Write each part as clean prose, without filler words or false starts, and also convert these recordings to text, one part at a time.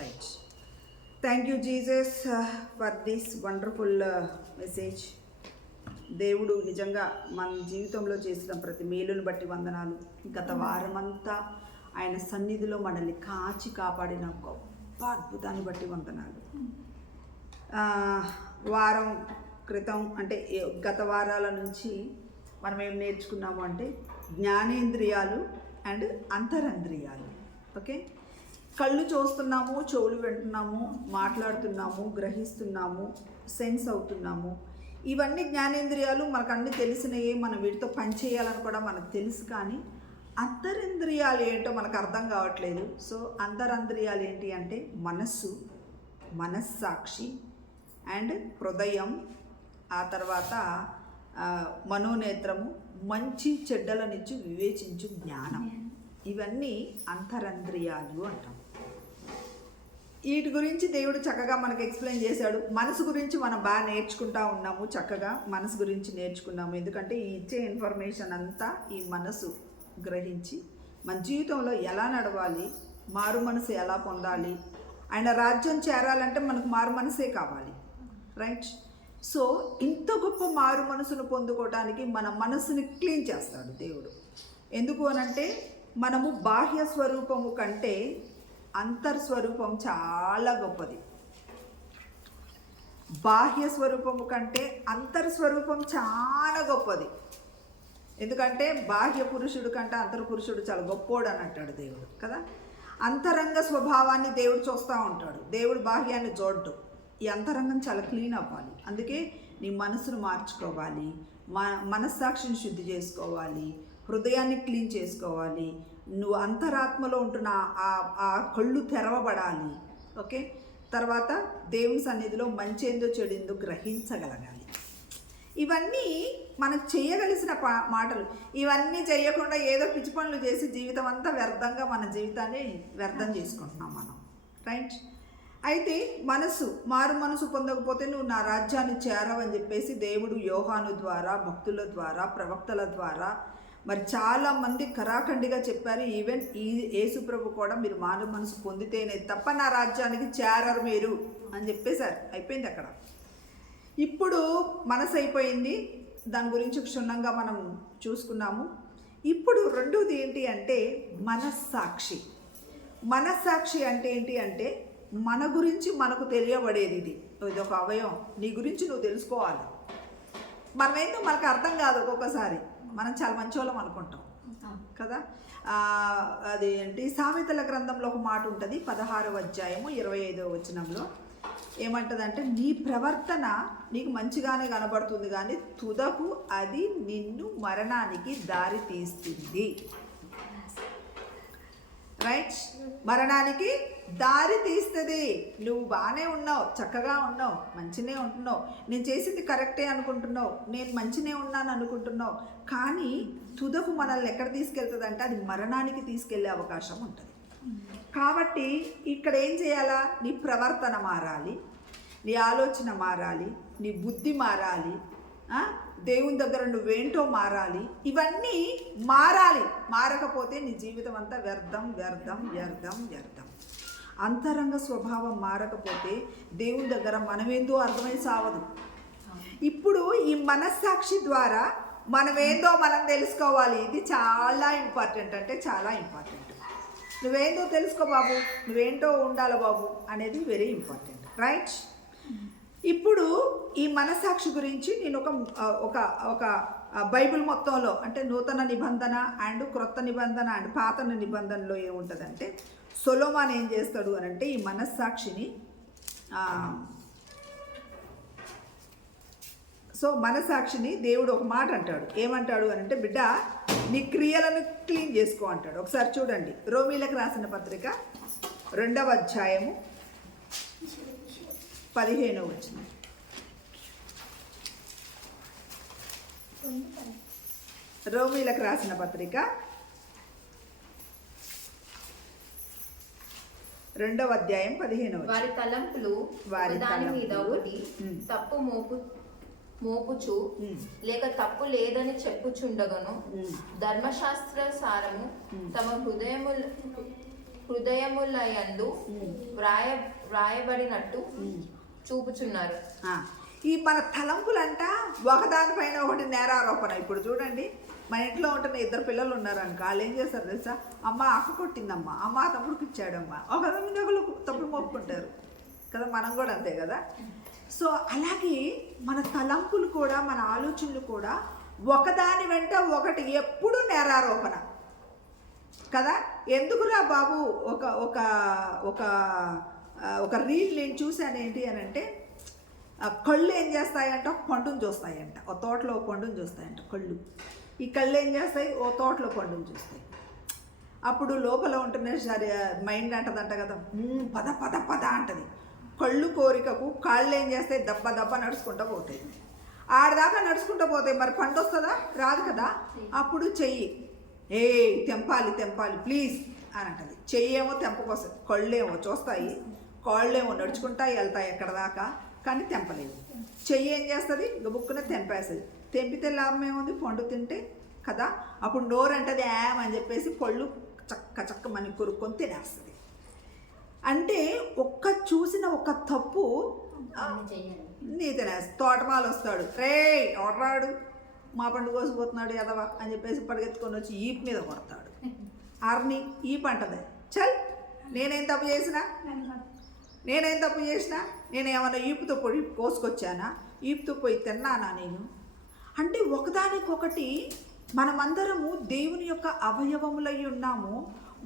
Right. Thank you Jesus for this wonderful message. దేవుడు నిజంగా మన జీవితంలో చేసిన ప్రతి మేలును బట్టి వందనాలు. గత వారమంతా ఆయన సన్నిధిలో మనల్ని కాచి కాపాడిన గొప్ప అద్భుతాన్ని బట్టి వందనాలు. వారం క్రితం అంటే గత వారాల నుంచి మనం ఏం నేర్చుకున్నాము అంటే జ్ఞానేంద్రియాలు అండ్ అంతరంద్రియాలు. ఓకే, కళ్ళు చూస్తున్నాము, చెవులు వింటున్నాము, మాట్లాడుతున్నాము, గ్రహిస్తున్నాము, సెన్స్ అవుతున్నాము. ఇవన్నీ జ్ఞానేంద్రియాలు, మనకు అన్నీ తెలిసినయే. మనం వీటితో పని చేయాలని కూడా మనకు తెలుసు, కానీ అంతరింద్రియాలు ఏంటో మనకు అర్థం కావట్లేదు. సో అంతరంద్రియాలు ఏంటి అంటే మనస్సు, మనస్సాక్షి అండ్ హృదయం, ఆ తర్వాత మనోనేత్రము, మంచి చెడ్డల నుంచి వివేచించు జ్ఞానం. ఇవన్నీ అంతరంద్రియాలు అంటాం. వీటి గురించి దేవుడు చక్కగా మనకు ఎక్స్ప్లెయిన్ చేశాడు. మనసు గురించి మనం బాగా నేర్చుకుంటా ఉన్నాము, చక్కగా మనసు గురించి నేర్చుకున్నాము. ఎందుకంటే ఈ ఇచ్చే ఇన్ఫర్మేషన్ అంతా ఈ మనసు గ్రహించి మన జీవితంలో ఎలా నడవాలి, మారు మనసు ఎలా పొందాలి, ఆయన రాజ్యం చేరాలంటే మనకు మారు మనసే కావాలి. రైట్. సో ఇంత గొప్ప మారు మనసును పొందుకోవడానికి మన మనసుని క్లీన్ చేస్తాడు దేవుడు. ఎందుకు అనంటే మనము బాహ్య స్వరూపము కంటే అంతర్స్వరూపం చాలా గొప్పది. బాహ్య స్వరూపము కంటే అంతర్స్వరూపం చాలా గొప్పది. ఎందుకంటే బాహ్య పురుషుడు కంటే అంతర్పురుషుడు చాలా గొప్పోడు అని అంటాడు దేవుడు కదా. అంతరంగ స్వభావాన్ని దేవుడు చూస్తూ ఉంటాడు, దేవుడు బాహ్యాన్ని చూడడు. ఈ అంతరంగం చాలా క్లీన్ అవ్వాలి. అందుకే నీ మనసును మార్చుకోవాలి, మనస్సాక్షిని శుద్ధి చేసుకోవాలి, హృదయాన్ని క్లీన్ చేసుకోవాలి, నువ్వు అంతరాత్మలో ఉంటున్న ఆ కళ్ళు తెరవబడాలి. ఓకే, తర్వాత దేవుని సన్నిధిలో మంచేందో చెడిందో గ్రహించగలగాలి. ఇవన్నీ మనకు చేయగలిసిన మాటలు. ఇవన్నీ చేయకుండా ఏదో పిచ్చి పనులు చేసి జీవితం అంతా వ్యర్థంగా మన జీవితాన్ని వ్యర్థం చేసుకుంటున్నాం మనం. రైట్. అయితే మారు మనసు పొందకపోతే నువ్వు నా రాజ్యాన్ని చేరవని చెప్పేసి దేవుడు యోహాను ద్వారా, భక్తుల ద్వారా, ప్రవక్తల ద్వారా మరి చాలామంది కరాఖండిగా చెప్పారు. ఈవెన్ యేసుప్రభు కూడా మీరు మారు మనసు పొందితేనే తప్ప నా రాజ్యానికి చేరరు మీరు అని చెప్పేశారు. అయిపోయింది అక్కడ. ఇప్పుడు మనసు అయిపోయింది, దాని గురించి క్షుణ్ణంగా మనం చూసుకున్నాము. ఇప్పుడు రెండోది ఏంటి అంటే మనస్సాక్షి. మనస్సాక్షి అంటే ఏంటి అంటే మన గురించి మనకు తెలియబడేది. ఇది ఒక అవయవం. నీ గురించి నువ్వు తెలుసుకోవాలి. మనమేందో మనకు అర్థం కాదు. ఒక్కొక్కసారి మనం చాలా మంచోళ్ళం అనుకుంటాం కదా. అది ఏంటి, సామెతల గ్రంథంలో ఒక మాట ఉంటుంది, 16వ అధ్యాయము 25వ వచనంలో ఏమంటుందంటే, నీ ప్రవర్తన నీకు మంచిగానే కనబడుతుంది కానీ తుదకు అది నిన్ను మరణానికి దారి తీస్తుంది. రైట్. మరణానికి దారి తీస్తుంది. నువ్వు బాగానే ఉన్నావు, చక్కగా ఉన్నావు, మంచినే ఉంటున్నావు, నేను చేసింది కరెక్టే అనుకుంటున్నావు, నేను మంచినే ఉన్నాను అనుకుంటున్నావు, కానీ తుదకు మనల్ని ఎక్కడ తీసుకెళ్తుంది అంటే అది మరణానికి తీసుకెళ్లే అవకాశం ఉంటుంది. కాబట్టి ఇక్కడ ఏం చేయాలా? నీ ప్రవర్తన మారాలి, నీ ఆలోచన మారాలి, నీ బుద్ధి మారాలి, దేవుని దగ్గర నువ్వేంటో మారాలి. ఇవన్నీ మారాలి. మారకపోతే నీ జీవితం అంతా వ్యర్థం వ్యర్థం వ్యర్థం వ్యర్థం. అంతరంగ స్వభావం మారకపోతే దేవుని దగ్గర మనమేందో అర్థమై సావదు. ఇప్పుడు ఈ మనస్సాక్షి ద్వారా మనమేందో మనం తెలుసుకోవాలి. ఇది చాలా ఇంపార్టెంట్, అంటే చాలా ఇంపార్టెంట్. నువ్వేందో తెలుసుకో బాబు, నువ్వేంటో ఉండాలి బాబు అనేది వెరీ ఇంపార్టెంట్. రైట్. ఇప్పుడు ఈ మనస్సాక్షి గురించి నేను ఒక బైబిల్ మొత్తంలో, అంటే నూతన నిబంధన అండ్ క్రొత్త నిబంధన అండ్ పాత నిబంధనలో ఏముంటుందంటే, సొలొమోను ఏం చేస్తాడు అని అంటే ఈ మనస్సాక్షిని మనస్సాక్షిని దేవుడు ఒక మాట అంటాడు. ఏమంటాడు అని అంటే, బిడ్డ నీ క్రియలను క్లీన్ చేసుకో అంటాడు. ఒకసారి చూడండి, రోమీలకు రాసిన పత్రిక 2వ అధ్యాయము 15వ వచనం. రోమీలకు రాసిన పత్రిక 2వ అధ్యాయం 15వ వచనం. వారి తలంపులు దాని మీద ఒకటి తప్పు మోపుచు లేక తప్పు లేదని చెప్పుచుండగను ధర్మశాస్త్ర సారము తమ హృదయములయందు వ్రాయబడినట్టు చూపుచున్నారు. ఈ మన తలంపులంట ఒకదానిపైన ఒకటి నేరారోపణ. ఇప్పుడు చూడండి, మన ఇంట్లో ఉంటున్న ఇద్దరు పిల్లలు ఉన్నారనుకో, వాళ్ళు ఏం చేస్తారు తెలుసా? అమ్మ అక్క కొట్టిందమ్మా, అమ్మ తమ్ముడికి ఇచ్చాడమ్మా, ఒకరి మీద ఒకరు తప్పుడు మొప్పుకుంటారు కదా. మనం కూడా అంతే కదా. సో అలాగే మన తలంపులు కూడా, మన ఆలోచనలు కూడా ఒకదాని వెంట ఒకటి ఎప్పుడు నేరారోపణ కదా. ఎందుకురా బాబు, ఒక ఒక ఒక ఒక రీల్ నేను చూశాను. ఏంటి అని అంటే, కళ్ళు ఏం చేస్తాయంట, పండును చూస్తాయంట. ఓ తోటలో పండును చూస్తాయంట కళ్ళు. ఈ కళ్ళు ఏం చేస్తాయి, ఓ తోటలో పండును చూస్తాయి. అప్పుడు లోపల ఉంటున్న మైండ్ అంటదంట కదా, పద పద పద అంటది. కళ్ళు కోరికకు కాళ్ళు ఏం చేస్తాయి, దెబ్బ దెబ్బ నడుచుకుంటూ పోతాయి. ఆడదాకా నడుచుకుంటూ పోతాయి. మరి పండు వస్తుందా? రాదు కదా. అప్పుడు చెయ్యి తెంపాలి తెంపాలి ప్లీజ్ అని అంటది. చెయ్యేమో తెంపకొస్తుంది, కళ్ళేమో చూస్తాయి, కాళ్ళేమో నడుచుకుంటా వెళ్తాయి ఎక్కడ దాకా, కానీ తెంపలేదు. చెయ్యి ఏం చేస్తుంది, బుక్కున తెంపేస్తుంది. తెంపితే లాభం ఏముంది, పండు తింటే కదా. అప్పుడు నోరు అంటది అని చెప్పేసి పళ్ళు చక్క చక్క మని కొరుక్కొని తినేస్తుంది. అంటే చూసిన ఒక తప్పు నీ తినేస్తుంది. తోటమాలు వస్తాడు, ఎవరాడు మా పండు కోసిపోతున్నాడు ఎదవా అని చెప్పేసి పరిగెత్తుకొని వచ్చి ఈపు మీద కొడతాడు. ఆర్ని ఈపు అంటది. చల్, నేనేం తప్పు చేసినా, నేను ఏమన్నా ఈపుతో పోయి కోసుకొచ్చానా, ఈపుతో పోయి తిన్నానా నేను? అంటే ఒకదానికొకటి మనమందరము దేవుని యొక్క అవయవములై ఉన్నాము.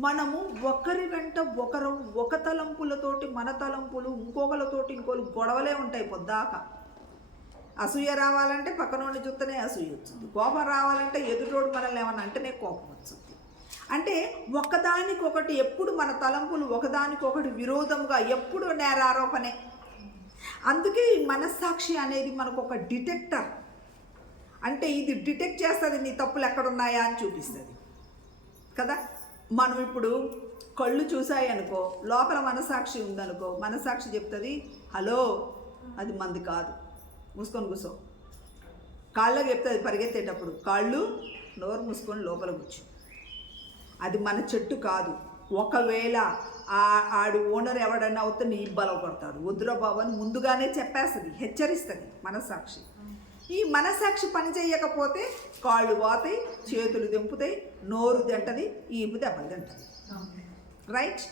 మనము ఒకరి వెంట ఒకరు, ఒక తలంపులతోటి మన తలంపులు, ఇంకొకరితోటి ఇంకోరు గొడవలే ఉంటాయి పొద్దాకా. అసూయ రావాలంటే పక్కనోడిని చూస్తేనే అసూయ వచ్చింది. కోపం రావాలంటే ఎదుటోడు మనల్ని ఏమన్నా అంటేనే కోపం వచ్చింది. అంటే ఒకదానికొకటి ఎప్పుడు మన తలంపులు ఒకదానికొకటి విరోధంగా ఎప్పుడు నేరారోపణే. అందుకే ఈ మనస్సాక్షి అనేది మనకు ఒక డిటెక్టర్. అంటే ఇది డిటెక్ట్ చేస్తుంది నీ తప్పులు ఎక్కడున్నాయా అని చూపిస్తుంది కదా. మనం ఇప్పుడు కళ్ళు చూసాయి అనుకో, లోపల మనస్సాక్షి ఉందనుకో, మనస్సాక్షి చెప్తుంది హలో అది మంది కాదు, మూసుకొని కూర్చో. కాళ్ళకి చెప్తుంది పరిగెత్తేటప్పుడు, కాళ్ళు నోరు మూసుకొని లోపల కూర్చో, అది మన చెట్టు కాదు. ఒకవేళ ఆడు ఓనర్ ఎవడన్నా అవుతే నీ బలం కొడతాడు, వద్దురా బాబు అని ముందుగానే చెప్పేస్తుంది, హెచ్చరిస్తుంది మనస్సాక్షి. ఈ మనస్సాక్షి పని చేయకపోతే కాళ్ళు పోతాయి, చేతులు దింపుతాయి, నోరు తింటది, ఈపు దెబ్బలు తింటది. రైట్.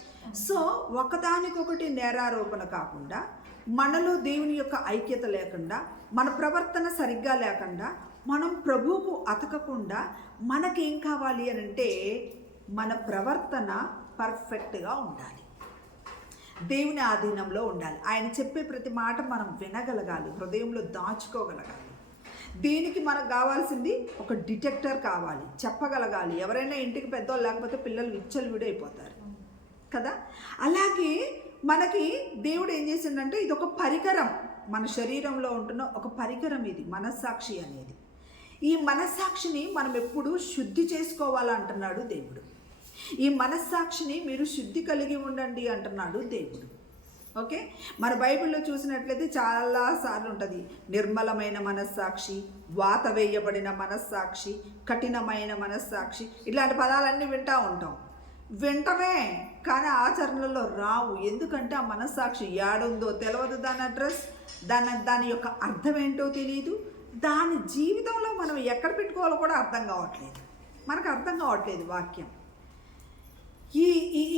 సో ఒకదానికొకటి నేరారోపణ కాకుండా, మనలో దేవుని యొక్క ఐక్యత లేకుండా, మన ప్రవర్తన సరిగ్గా లేకుండా, మనం ప్రభువుకు అతకకుండా మనకేం కావాలి అని అంటే మన ప్రవర్తన పర్ఫెక్ట్గా ఉండాలి, దేవుని ఆధీనంలో ఉండాలి. ఆయన చెప్పే ప్రతి మాట మనం వినగలగాలి, హృదయంలో దాచుకోగలగాలి. దీనికి మనకు కావాల్సింది ఒక డిటెక్టర్ కావాలి, చెప్పగలగాలి. ఎవరైనా ఇంటికి పెద్దోళ్ళు లేకపోతే పిల్లలు విచ్చలవిడైపోతారు కదా. అలాగే మనకి దేవుడు ఏం చేసిందంటే ఇది ఒక పరికరం, మన శరీరంలో ఉంటున్న ఒక పరికరం ఇది మనస్సాక్షి అనేది. ఈ మనస్సాక్షిని మనం ఎప్పుడు శుద్ధి చేసుకోవాలంటున్నాడు దేవుడు. ఈ మనస్సాక్షిని మీరు శుద్ధి కలిగి ఉండండి అంటున్నాడు దేవుడు. ఓకే, మన బైబిల్లో చూసినట్లయితే చాలాసార్లు ఉంటుంది నిర్మలమైన మనస్సాక్షి, వాత వేయబడిన మనస్సాక్షి, కఠినమైన మనస్సాక్షి, ఇట్లాంటి పదాలన్నీ వింటూ ఉంటాం. వింటమే కానీ ఆచరణలో రావు. ఎందుకంటే ఆ మనస్సాక్షి ఏడుందో తెలియదు, దాని అడ్రస్, దాని యొక్క అర్థం ఏంటో తెలియదు, దాని జీవితంలో మనం ఎక్కడ పెట్టుకోవాలో కూడా అర్థం కావట్లేదు, మనకు అర్థం కావట్లేదు వాక్యం. ఈ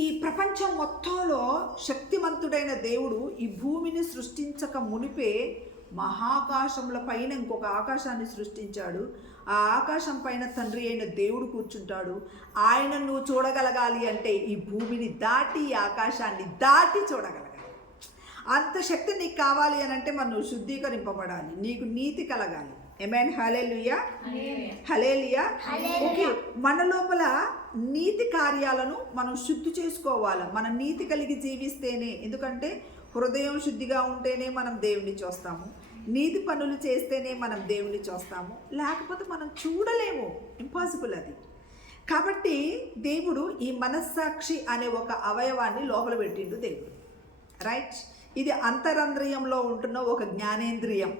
ఈ ప్రపంచం మొత్తంలో శక్తివంతుడైన దేవుడు ఈ భూమిని సృష్టించక మునిపే మహాకాశముల పైన ఇంకొక ఆకాశాన్ని సృష్టించాడు. ఆ ఆకాశం పైన తండ్రి అయిన దేవుడు కూర్చుంటాడు. ఆయన నువ్వు చూడగలగాలి అంటే ఈ భూమిని దాటి, ఈ ఆకాశాన్ని దాటి చూడగలగాలి. అంత శక్తి నీకు కావాలి అని అంటే మనం నువ్వు శుద్ధీకరింపబడాలి, నీకు నీతి కలగాలి. ఆమేన్. హల్లెలూయా, హల్లెలూయా. ఓకే, మన లోపల నీతి కార్యాలను మనం శుద్ధి చేసుకోవాలి. మనం నీతి కలిగి జీవిస్తేనే, ఎందుకంటే హృదయం శుద్ధిగా ఉంటేనే మనం దేవుని చూస్తాము, నీతి పనులు చేస్తేనే మనం దేవుని చూస్తాము, లేకపోతే మనం చూడలేము, ఇంపాసిబుల్ అది. కాబట్టి దేవుడు ఈ మనస్సాక్షి అనే ఒక అవయవాన్ని లోపల పెట్టిండు దేవుడు. రైట్. ఇది అంతరంద్రియంలో ఉంటున్న ఒక జ్ఞానేంద్రియం,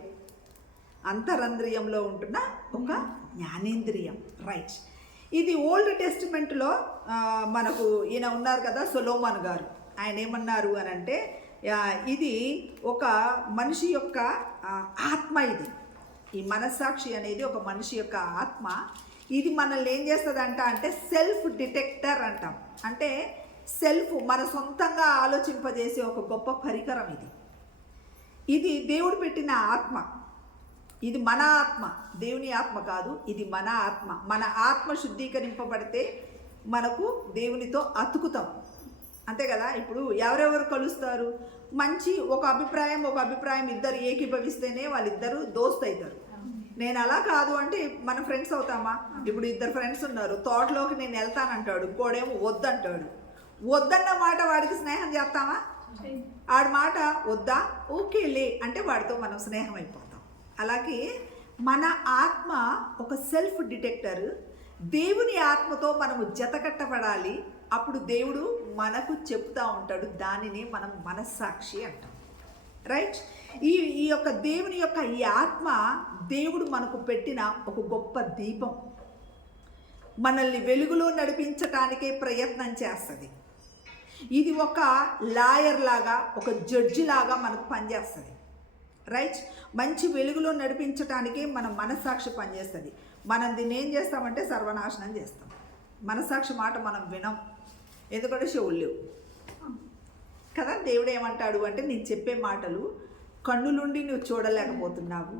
అంతరంద్రియంలో ఉంటున్న ఒక జ్ఞానేంద్రియం. రైట్. ఇది ఓల్డ్ టెస్టిమెంట్లో మనకు ఈయన ఉన్నారు కదా, సొలొమోన్ గారు. ఆయన ఏమన్నారు అని అంటే, ఇది ఒక మనిషి యొక్క ఆత్మ. ఇది ఈ మనస్సాక్షి అనేది ఒక మనిషి యొక్క ఆత్మ. ఇది మనల్ని ఏం చేస్తుందంట అంటే సెల్ఫ్ డిటెక్టర్ అంటాం. అంటే సెల్ఫ్ మన సొంతంగా ఆలోచింపజేసే ఒక గొప్ప పరికరం ఇది. ఇది దేవుడు పెట్టిన ఆత్మ. ఇది మన ఆత్మ, దేవుని ఆత్మ కాదు, ఇది మన ఆత్మ. మన ఆత్మ శుద్ధీకరింపబడితే మనకు దేవునితో అతుకుతాం, అంతే కదా. ఇప్పుడు ఎవరెవరు కలుస్తారు? మంచి ఒక అభిప్రాయం ఇద్దరు ఏకీభవిస్తేనే వాళ్ళిద్దరూ దోస్త్ అవుతారు. నేను అలా కాదు అంటే మన ఫ్రెండ్స్ అవుతామా? ఇప్పుడు ఇద్దరు ఫ్రెండ్స్ ఉన్నారు, తోటలోకి నేను వెళ్తానంటాడు, ఇంకోడేమో వద్దంటాడు. వద్దన్న మాట వాడికి స్నేహం చేస్తామా? ఆడి మాట వద్దా, ఓకేలే అంటే వాడితో మనం స్నేహం అయిపోతాం. అలాగే మన ఆత్మ ఒక సెల్ఫ్ డిటెక్టర్. దేవుని ఆత్మతో మనము జతకట్టబడాలి. అప్పుడు దేవుడు మనకు చెప్తా ఉంటాడు. దానిని మనం మనస్సాక్షి అంటాం, రైట్. ఈ యొక్క దేవుని యొక్క ఈ ఆత్మ దేవుడు మనకు పెట్టిన ఒక గొప్ప దీపం. మనల్ని వెలుగులో నడిపించటానికే ప్రయత్నం చేస్తుంది. ఇది ఒక లాయర్ లాగా, ఒక జడ్జి లాగా మనకు పనిచేస్తుంది, రైట్. మంచి వెలుగులో నడిపించటానికే మన మనస్సాక్షి పనిచేస్తుంది. మనం దీన్ని ఏం చేస్తామంటే సర్వనాశనం చేస్తాం. మనస్సాక్షి మాట మనం వినం, ఎందుకంటే చెవులు లేవు కదా. దేవుడు ఏమంటాడు అంటే, నేను చెప్పే మాటలు కన్నులుండి నువ్వు చూడలేకపోతున్నావు,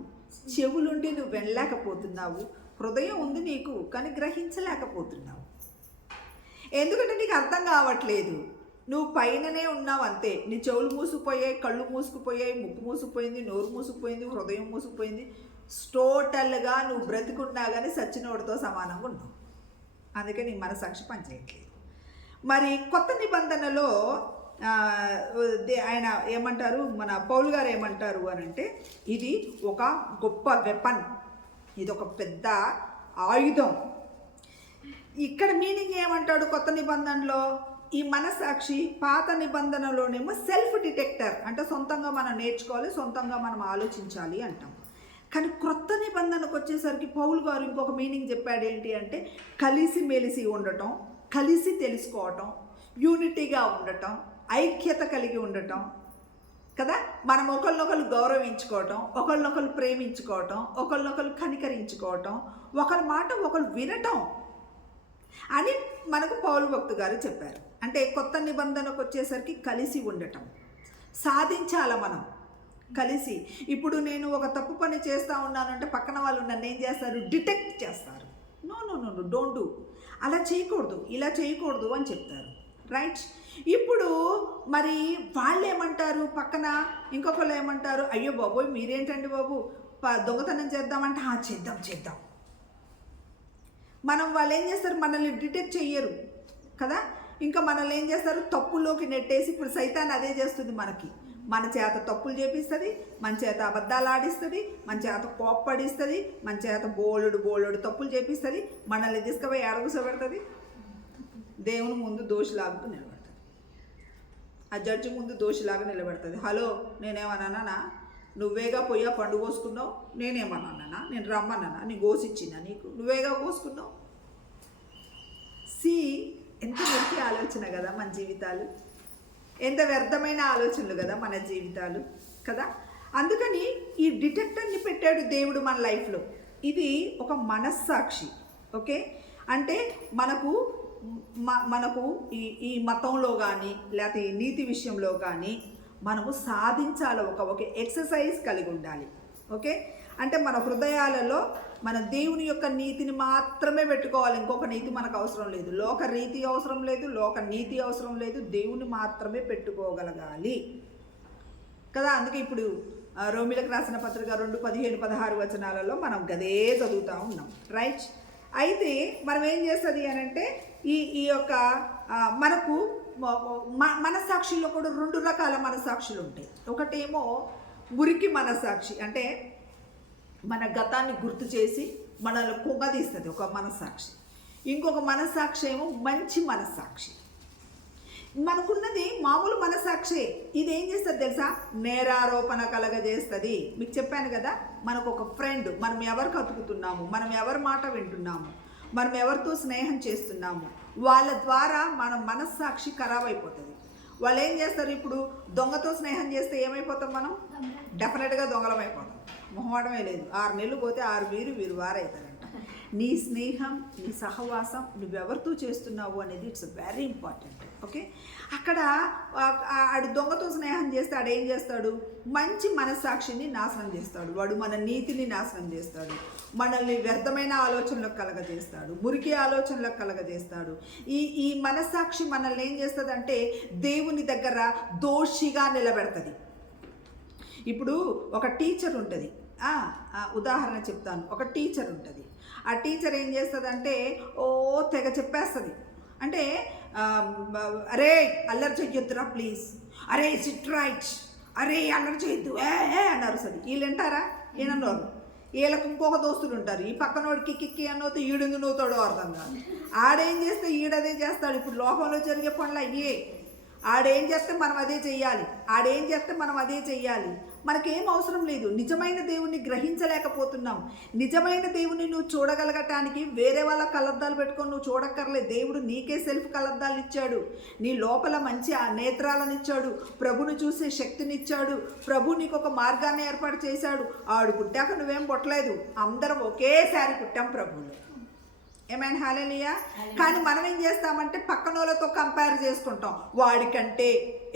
చెవులుండి నువ్వు వినలేకపోతున్నావు, హృదయం ఉంది నీకు కానీ గ్రహించలేకపోతున్నావు. ఎందుకంటే నీకు అర్థం కావట్లేదు. నువ్వు పైననే ఉన్నావు అంతే. నీ చెవులు మూసుకుపోయాయి, కళ్ళు మూసుకుపోయాయి, ముక్కు మూసుకుపోయింది, నోరు మూసుకుపోయింది, హృదయం మూసుకుపోయింది. టోటల్గా నువ్వు బ్రతికున్నా కానీ సచ్చినోడితో సమానంగా ఉన్నావు. అందుకే నీ మనస్సాక్షి పనిచేయట్లేదు. మరి కొత్త నిబంధనలో ఆయన ఏమంటారు, మన పౌలు గారు ఏమంటారు అని అంటే, ఇది ఒక గొప్ప వెపన్, ఇది ఒక పెద్ద ఆయుధం. ఇక్కడ మీనింగ్ ఏమంటాడు కొత్త నిబంధనలో? ఈ మనస్సాక్షి పాత నిబంధనలోనేమో సెల్ఫ్ డిటెక్టర్, అంటే సొంతంగా మనం నేర్చుకోవాలి, సొంతంగా మనం ఆలోచించాలి అంటాం. కానీ క్రొత్త నిబంధనకు వచ్చేసరికి పౌలు గారు ఇంకొక మీనింగ్ చెప్పాడు. ఏంటి అంటే, కలిసి మెలిసి ఉండటం, కలిసి తెలుసుకోవటం, యూనిటీగా ఉండటం, ఐక్యత కలిగి ఉండటం కదా. మనం ఒకరినొకరు గౌరవించుకోవటం, ఒకరినొకరు ప్రేమించుకోవటం, ఒకరినొకరు కనికరించుకోవటం, ఒకరి మాట ఒకరు వినటం అని మనకు పౌలు భక్తు గారు చెప్పారు. అంటే కొత్త నిబంధనకు వచ్చేసరికి కలిసి ఉండటం సాధించాల మనం కలిసి. ఇప్పుడు నేను ఒక తప్పు పని చేస్తూ ఉన్నానంటే పక్కన వాళ్ళు నన్ను ఏం చేస్తారు? డిటెక్ట్ చేస్తారు. No no no don't do, అలా చేయకూడదు, ఇలా చేయకూడదు అని చెప్తారు, రైట్. ఇప్పుడు మరి వాళ్ళు ఏమంటారు? పక్కన ఇంకొకళ్ళు ఏమంటారు? అయ్యో బాబోయ్ మీరేంటండి బాబు దొంగతనం చేద్దామంటే చేద్దాం. మనం వాళ్ళు ఏం చేస్తారు? మనల్ని డిటెక్ట్ చెయ్యరు కదా. ఇంకా మనల్ని ఏం చేస్తారు? తప్పుల్లోకి నెట్టేసి, ఇప్పుడు సైతాన్ అదే చేస్తుంది మనకి. మన చేత తప్పులు చేపిస్తుంది, మన చేత అబద్ధాలు ఆడిస్తుంది, మన చేత కోప్పడిస్తుంది, మన చేత బోలుడు తప్పులు చేపిస్తుంది. మనల్ని తీసుకుపోయి ఎడగుసబెడుతుంది, దేవుని ముందు దోషిలాగా నిలబడుతుంది, ఆ జడ్జి ముందు దోషిలాగా నిలబెడుతుంది. హలో, నేనేమన్నానా? నువ్వేగా పోయా పండు కోసుకున్నావు, నేనేమన్నానా? నేను రమ్మన్నానా? నీ గోసిచ్చినా నీకు? నువ్వేగా కోసుకున్నావు. ఎంత ముఖ్య ఆలోచన కదా మన జీవితాలు, ఎంత వ్యర్థమైన ఆలోచనలు కదా మన జీవితాలు కదా. అందుకని ఈ డిటెక్టర్ని పెట్టాడు దేవుడు మన లైఫ్లో. ఇది ఒక మనస్సాక్షి, ఓకే. అంటే మనకు ఈ మతంలో కానీ లేకపోతే ఈ నీతి విషయంలో కానీ మనము సాధించాలి, ఒక ఎక్సర్సైజ్ కలిగి ఉండాలి, ఓకే. అంటే మన హృదయాలలో మన దేవుని యొక్క నీతిని మాత్రమే పెట్టుకోవాలి. ఇంకొక నీతి మనకు అవసరం లేదు, లోక రీతి అవసరం లేదు, లోక నీతి అవసరం లేదు, దేవుని మాత్రమే పెట్టుకోగలగాలి కదా. అందుకే ఇప్పుడు రోమిలకు రాసిన పత్రిక 2:15-16 మనం గదే చదువుతూ ఉన్నాం, రైట్. అయితే మనం ఏం చేస్తుంది అని అంటే, ఈ యొక్క మనకు మనస్సాక్షిలో కూడా 2 రకాల మనస్సాక్షులు ఉంటాయి. ఒకటేమో మురికి మనస్సాక్షి, అంటే మన గతాన్ని గుర్తు చేసి మనల్ని కుంగదీస్తుంది ఒక మనస్సాక్షి. ఇంకొక మనస్సాక్షి ఏమో మంచి మనస్సాక్షి. మనకున్నది మామూలు మనస్సాక్షి, ఇది ఏం చేస్తుంది తెలుసా? నేరారోపణ కలగజేస్తుంది. మీకు చెప్పాను కదా, మనకు ఒక ఫ్రెండ్, మనం ఎవరికి అతుకుతున్నాము, మనం ఎవరి మాట వింటున్నాము, మనం ఎవరితో స్నేహం చేస్తున్నాము, వాళ్ళ ద్వారా మన మనస్సాక్షి ఖరాబ్ అయిపోతుంది. వాళ్ళు ఏం చేస్తారు, ఇప్పుడు దొంగతో స్నేహం చేస్తే ఏమైపోతాం మనం? డెఫినెట్గా దొంగలం అయిపోతాం, మొహమాటమే లేదు. 6 నెలలు పోతే 6 వీరు వారైతారంట. నీ స్నేహం, నీ సహవాసం నువ్వెవరితో చేస్తున్నావు అనేది ఇట్స్ వెరీ ఇంపార్టెంట్. ఓకే, అక్కడ ఆడు దొంగతో స్నేహం చేస్తే ఆడేం చేస్తాడు? మంచి మనస్సాక్షిని నాశనం చేస్తాడు. వాడు మన నీతిని నాశనం చేస్తాడు, మనల్ని వ్యర్థమైన ఆలోచనలకు కలగజేస్తాడు, మురికి ఆలోచనలకు కలగజేస్తాడు. ఈ మనస్సాక్షి మనల్ని ఏం చేస్తుంది అంటే దేవుని దగ్గర దోషిగా నిలబెడుతుంది. ఇప్పుడు ఒక టీచర్ ఉంటుంది, ఉదాహరణ చెప్తాను. ఒక టీచర్ ఉంటుంది, ఆ టీచర్ ఏం చేస్తుందంటే తెగ చెప్పేస్తుంది. అంటే అరే అల్లరి చెయ్యొద్దురా ప్లీజ్, అరే సిట్ రైట్, అరే అల్లరి చేయొద్దు అన్నారు. సరే వీళ్ళు వింటారా? ఈయనన్నారు. వీళ్ళకి ఇంకొక దోస్తులు ఉంటారు, ఈ పక్కనోడికి కిక్కి అన్నోతో ఈడుంది నవ్వుతాడో అర్థం కాదు. ఆడేం చేస్తే ఈడదే చేస్తాడు. ఇప్పుడు లోకంలో జరిగే పనులు అయ్యే. ఆడేం చేస్తే మనం అదే చెయ్యాలి, ఆడేం చేస్తే మనం అదే చెయ్యాలి. మనకేం అవసరం లేదు. నిజమైన దేవుణ్ణి గ్రహించలేకపోతున్నాం. నిజమైన దేవుని నువ్వు చూడగలగటానికి వేరే వాళ్ళ కళ్ళద్దాలు పెట్టుకొని నువ్వు చూడక్కర్లేదు. దేవుడు నీకే సెల్ఫ్ కళ్ళద్దాలు ఇచ్చాడు. నీ లోపల మంచి ఆ నేత్రాలను ఇచ్చాడు, ప్రభుని చూసే శక్తినిచ్చాడు, ప్రభు నీకు ఒక మార్గాన్ని ఏర్పాటు చేశాడు. ఆడు పుట్టాక నువ్వేం పుట్టలేదు, అందరం ఒకేసారి పుట్టాం ప్రభువులో. ఏమైనా హల్లెలూయా. కానీ మనం ఏం చేస్తామంటే పక్కనోళ్ళతో కంపేర్ చేసుకుంటాం. వాడికంటే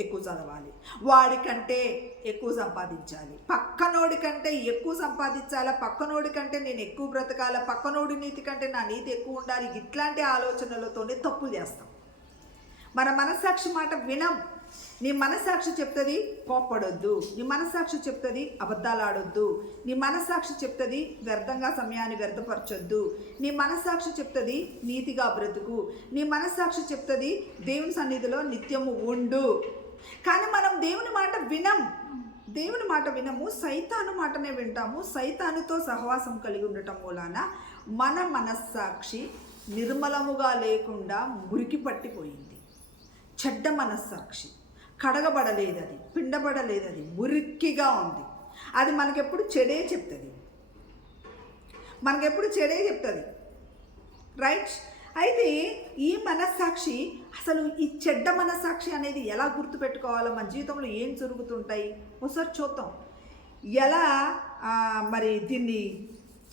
ఎక్కువ చదవాలి, వాడికంటే ఎక్కువ సంపాదించాలి, పక్కనోడి కంటే ఎక్కువ సంపాదించాలా, పక్కనోడి కంటే నేను ఎక్కువ బ్రతకాల, పక్కనోడి నీతి కంటే నా నీతి ఎక్కువ ఉండాలి. ఇట్లాంటి ఆలోచనలతోనే తప్పులు చేస్తాం. మన మనస్సాక్షి మాట వినం. నీ మనస్సాక్షి చెప్తుంది కోప్పడొద్దు, నీ మనస్సాక్షి చెప్తుంది అబద్ధాలు ఆడొద్దు, నీ మనస్సాక్షి చెప్తుంది వ్యర్థంగా సమయాన్ని వ్యర్థపరచొద్దు, నీ మనస్సాక్షి చెప్తుంది నీతిగా బ్రతుకు, నీ మనస్సాక్షి చెప్తుంది దేవుని సన్నిధిలో నిత్యము ఉండు. కానీ మనం దేవుని మాట వినం, దేవుని మాట వినము, సైతాను మాటనే వింటాము. సైతానుతో సహవాసం కలిగి ఉండటం మూలాన మన మనస్సాక్షి నిర్మలముగా లేకుండా మురికి పట్టిపోయింది. చెడ్డ మనస్సాక్షి, కడగబడలేదు, అది పిండబడలేదు, అది మురికిగా ఉంది. అది మనకెప్పుడు చెడే చెప్తుంది, మనకెప్పుడు చెడే చెప్తుంది. రైట్? అయితే ఈ మనస్సాక్షి, అసలు ఈ చెడ్డ మనస్సాక్షి అనేది ఎలా గుర్తుపెట్టుకోవాలో, మన జీవితంలో ఏం జరుగుతుంటాయి ఒకసారి చూద్దాం. ఎలా మరి దీన్ని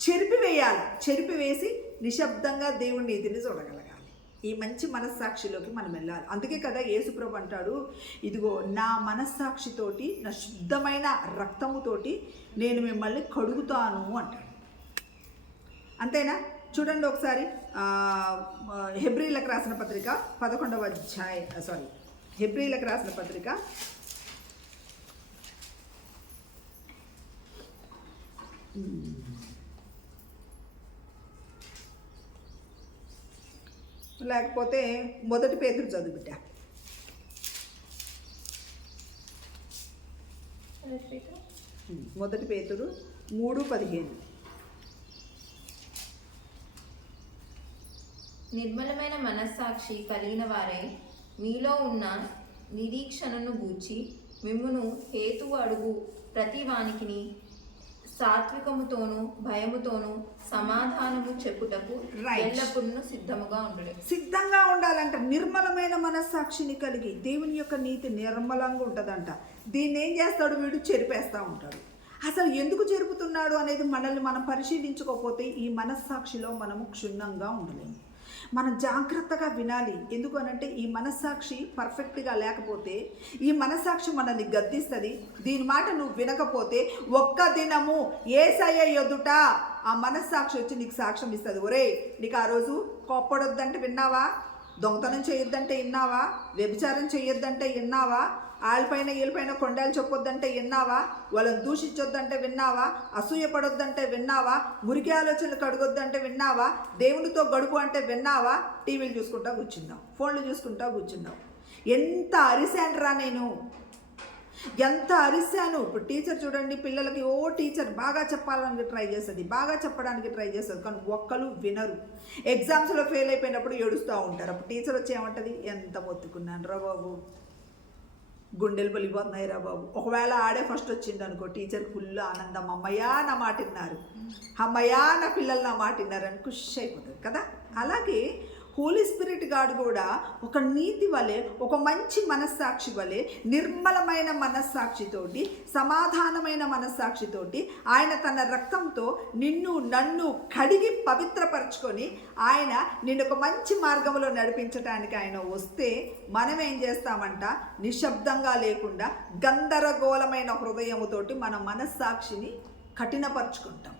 చెరిపివేయాలి, చెరిపివేసి నిశ్శబ్దంగా దేవుని నీతిని చూడగలగాలి. ఈ మంచి మనస్సాక్షిలోకి మనం వెళ్ళాలి. అందుకే కదా యేసుప్రభు అంటాడు, ఇదిగో నా మనస్సాక్షితోటి, నా శుద్ధమైన రక్తముతోటి నేను మిమ్మల్ని కడుగుతాను అంటాడు. అంతేనా? చూడండి ఒకసారి హెబ్రీలకు రాసిన పత్రిక 11వ అధ్యాయం, హెబ్రీలకు రాసిన పత్రిక 1 లేకపోతే 1 పేతురు చదువు బిడ్డ. 1 పేతురు 3:15. నిర్మలమైన మనస్సాక్షి కలిగిన వారై మీలో ఉన్న నిరీక్షణను గూర్చి మిమ్మును హేతువు అడుగు ప్రతి వానికిని సాత్వికముతోను భయముతోను సమాధానము చెప్పుటకు ఎల్లప్పుడూ సిద్ధంగా ఉండాలంట. నిర్మలమైన మనస్సాక్షిని కలిగి దేవుని యొక్క నీతి నిర్మలంగా ఉంటుందంట. దీన్ని ఏం చేస్తాడు వీడు? చెరిపేస్తూ ఉంటాడు. అసలు ఎందుకు చెరుపుతున్నాడు అనేది మనల్ని మనం పరిశీలించుకోకపోతే ఈ మనస్సాక్షిలో మనము క్షుణ్ణంగా ఉండలేము. మనం జాగ్రత్తగా వినాలి. ఎందుకు అనంటే ఈ మనస్సాక్షి పర్ఫెక్ట్గా లేకపోతే ఈ మనస్సాక్షి మనల్ని గద్దిస్తుంది. దీని మాట నువ్వు వినకపోతే ఒక్క దినము యేసయ్య ఎదుట ఆ మనస్సాక్షి వచ్చి నీకు సాక్ష్యం ఇస్తుంది. ఒరే, నీకు ఆ రోజు కోప్పడొద్దంటే విన్నావా? దొంగతనం చేయొద్దంటే విన్నావా? వ్యభిచారం చేయొద్దంటే విన్నావా? వాళ్ళపైన వీళ్ళపైన కొండలు చెప్పొద్దంటే విన్నావా? వాళ్ళని దూషించొద్దంటే విన్నావా? అసూయ పడొద్దంటే విన్నావా? మురికి ఆలోచనలు కడగొద్దంటే విన్నావా? దేవునితో గడుపు అంటే విన్నావా? టీవీలు చూసుకుంటా కూర్చున్నావు, ఫోన్లు చూసుకుంటా కూర్చున్నావు. ఎంత అరిశానురా నేను, ఎంత అరిశాను. ఇప్పుడు టీచర్ చూడండి, పిల్లలకి టీచర్ బాగా చెప్పాలని ట్రై చేస్తుంది, బాగా చెప్పడానికి ట్రై చేస్తుంది, కానీ ఒక్కరు వినరు. ఎగ్జామ్స్లో ఫెయిల్ అయిపోయినప్పుడు ఏడుస్తూ ఉంటారు. అప్పుడు టీచర్ వచ్చి ఏమంటుంది? ఎంత మొత్తుకున్నాను రా బాబు, గుండెలు పలిపోతున్నాయి రా బాబు. ఒకవేళ ఆడే ఫస్ట్ వచ్చింది అనుకో, టీచర్ ఫుల్ ఆనందం, అమ్మయ్యా నా మాట విన్నారు, అమ్మయ్యా నా పిల్లలు నా మాట విన్నారని ఖుషి అయిపోతుంది కదా. అలాగే హోలీ స్పిరిట్ గాడ్ కూడా ఒక నీతి వలె, ఒక మంచి మనస్సాక్షి వలె, నిర్మలమైన మనస్సాక్షితోటి, సమాధానమైన మనస్సాక్షితోటి ఆయన తన రక్తంతో నిన్ను నన్ను కడిగి పవిత్రపరచుకొని ఆయన నిన్ను ఒక మంచి మార్గంలో నడిపించడానికి ఆయన వస్తే మనం ఏం చేస్తామంట, నిశ్శబ్దంగా లేకుండా గందరగోళమైన హృదయముతోటి మన మనస్సాక్షిని కఠినపరుచుకుంటాం.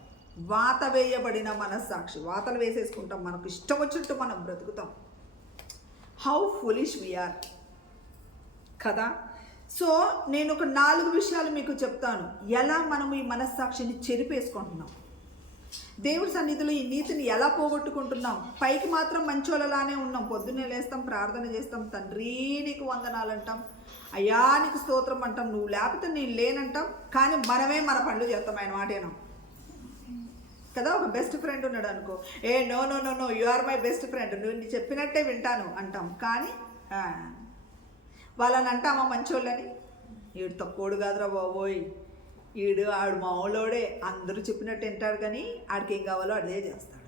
వాత వేయబడిన మనస్సాక్షి, వాతలు వేసేసుకుంటాం, మనకు ఇష్టం వచ్చినట్టు మనం బ్రతుకుతాం. హౌ ఫులిష్ వీఆర్ కదా. సో నేను ఒక 4 విషయాలు మీకు చెప్తాను, ఎలా మనం ఈ మనస్సాక్షిని చెరిపేసుకుంటున్నాం, దేవుడి సన్నిధిలో ఈ నీతిని ఎలా పోగొట్టుకుంటున్నాం. పైకి మాత్రం మంచోళ్ళలానే ఉన్నాం, పొద్దున్నే లేస్తాం, ప్రార్థన చేస్తాం, తండ్రి నీకు వందనాలు అంటాం, అయ్యా నీకు స్తోత్రం అంటాం, నువ్వు లేకపోతే నేను లేనంటాం. కానీ మనమే మన పనులు చేస్తాం, ఆయన మాటేనాం కదా. ఒక బెస్ట్ ఫ్రెండ్ ఉన్నాడు అనుకో, ఏ no no no no you are my best friend, నువ్వు చెప్పినట్టే వింటాను అంటాం. కానీ వాళ్ళని అంటామా మంచోళ్ళని, ఈడు తక్కువడు కాదురా బాబోయ్, ఆడు మామూలోడే, అందరూ చెప్పినట్టు వింటాడు, కానీ ఆడికి ఏం కావాలో అదే చేస్తాడు.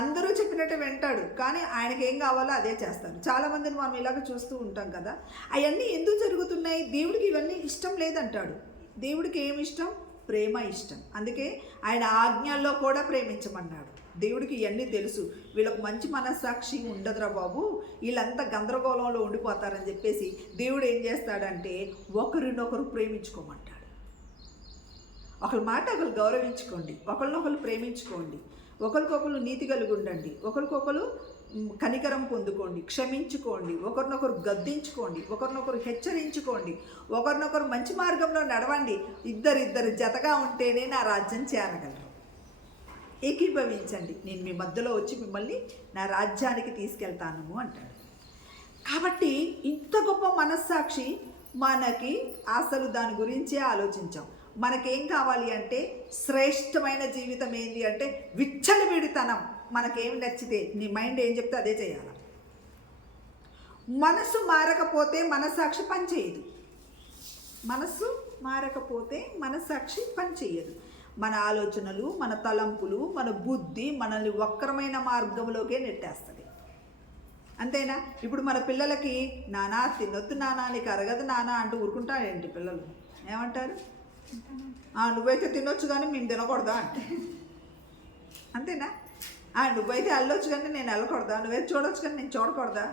అందరూ చెప్పినట్టు వింటాడు, కానీ ఆయనకి ఏం కావాలో అదే చేస్తాడు. చాలామందిని మనం ఇలాగ చూస్తూ ఉంటాం కదా. అవన్నీ ఎందుకు జరుగుతున్నాయి? దేవుడికి ఇవన్నీ ఇష్టం లేదంటాడు. దేవుడికి ఏమి ఇష్టం? ప్రేమ ఇష్టం. అందుకే ఆయన ఆజ్ఞల్లో కూడా ప్రేమించమన్నాడు. దేవుడికి ఇవన్నీ తెలుసు, వీళ్ళకు మంచి మనస్సాక్షి ఉండదురా బాబు, వీళ్ళంతా గందరగోళంలో ఉండిపోతారని చెప్పేసి దేవుడు ఏం చేస్తాడంటే ఒకరినొకరు ప్రేమించుకోమంటాడు. ఒకరి మాట ఒకరు గౌరవించుకోండి, ఒకరినొకరు ప్రేమించుకోండి, ఒకరికొకరు నీతి కలిగి ఉండండి, ఒకరికొకరు కనికరం పొందుకోండి, క్షమించుకోండి, ఒకరినొకరు గద్దించుకోండి, ఒకరినొకరు హెచ్చరించుకోండి, ఒకరినొకరు మంచి మార్గంలో నడవండి. ఇద్దరిద్దరు జతగా ఉంటేనే నా రాజ్యం చేరగలరు. ఏకీభవించండి, నేను మీ మధ్యలో వచ్చి మిమ్మల్ని నా రాజ్యానికి తీసుకెళ్తాను అంటాడు. కాబట్టి ఇంత గొప్ప మనస్సాక్షి మనకి అసలు దాని గురించే ఆలోచించాం. మనకేం కావాలి అంటే శ్రేష్టమైన జీవితం ఏంటి అంటే విచ్చలవిడితనం. మనకేం నచ్చితే నీ మైండ్ ఏం చెప్తే అదే చేయాలి. మనసు మారకపోతే మనస్సాక్షి పనిచేయదు. మనస్సు మారకపోతే మనస్సాక్షి పనిచేయదు. మన ఆలోచనలు, మన తలంపులు, మన బుద్ధి మనల్ని వక్రమైన మార్గంలోకే నెట్టేస్తుంది. అంతేనా? ఇప్పుడు మన పిల్లలకి నానా తినొద్దు నానా, నీకు అరగదు నానా అంటూ ఊరుకుంటారేంటి పిల్లలు? ఏమంటారు? నువ్వైతే తినొచ్చు కానీ మేము తినకూడదా అంటే, అంతేనా? నువ్వైతే వెళ్ళొచ్చు కానీ నేను వెళ్ళకూడదా, నువ్వైతే చూడొచ్చు కానీ నేను చూడకూడదా?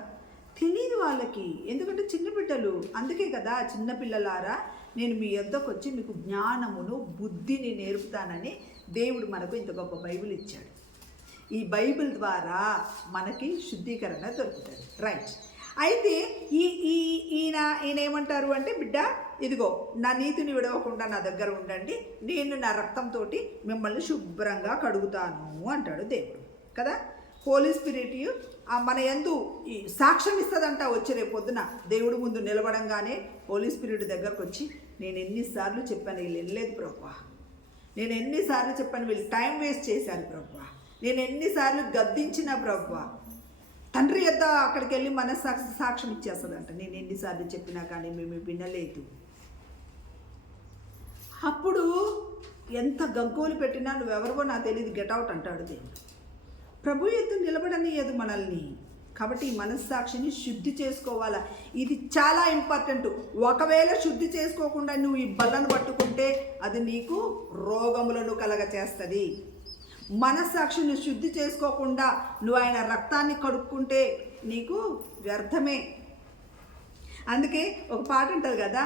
తెలియదు వాళ్ళకి, ఎందుకంటే చిన్న బిడ్డలు. అందుకే కదా చిన్నపిల్లలారా నేను మీ యొద్దకు వచ్చి మీకు జ్ఞానమును బుద్ధిని నేర్పుతానని దేవుడు మనకు ఇంత గొప్ప బైబిల్ ఇచ్చాడు. ఈ బైబిల్ ద్వారా మనకి శుద్ధీకరణ దొరుకుతుంది. రైట్. అయితే ఈయన ఏమంటారు అంటే, బిడ్డ ఇదిగో నా నీతిని విడవకుండా నా దగ్గర ఉండండి, నేను నా రక్తంతో మిమ్మల్ని శుభ్రంగా కడుగుతాను అంటాడు దేవుడు కదా. హోలీ స్పిరిట్ మన యందు ఈ సాక్ష్యం ఇస్తుందంట. వచ్చి రేపు పొద్దున దేవుడి ముందు నిలబడంగానే హోలీ స్పిరిట్ దగ్గరకు వచ్చి, నేను ఎన్నిసార్లు చెప్పాను వీళ్ళు వెళ్ళలేదు ప్రభువా, నేను ఎన్నిసార్లు చెప్పాను వీళ్ళు టైం వేస్ట్ చేశారు ప్రభువా, నేను ఎన్నిసార్లు గద్దించిన ప్రభువా. తండ్రి యొద్ద అక్కడికి వెళ్ళి సాక్ష్యం ఇచ్చేస్తుందంట, నేను ఎన్నిసార్లు చెప్పినా కానీ మేము వినలేదు. అప్పుడు ఎంత గగ్గోలు పెట్టినా నువ్వెవరివో నాకు తెలియదు, గెట్అవుట్ అంటాడు దేవుడు. ప్రభు ఎత్తు నిలబడనియదు మనల్ని. కాబట్టి ఈ మనస్సాక్షిని శుద్ధి చేసుకోవాలా, ఇది చాలా ఇంపార్టెంట్. ఒకవేళ శుద్ధి చేసుకోకుండా నువ్వు ఈ బల్లను పట్టుకుంటే అది నీకు రోగములను కలగచేస్తుంది. మనస్సాక్షిని శుద్ధి చేసుకోకుండా నువ్వు ఆయన రక్తాన్ని కడుక్కుంటే నీకు వ్యర్థమే. అందుకే ఒక పాట ఉంటుంది కదా,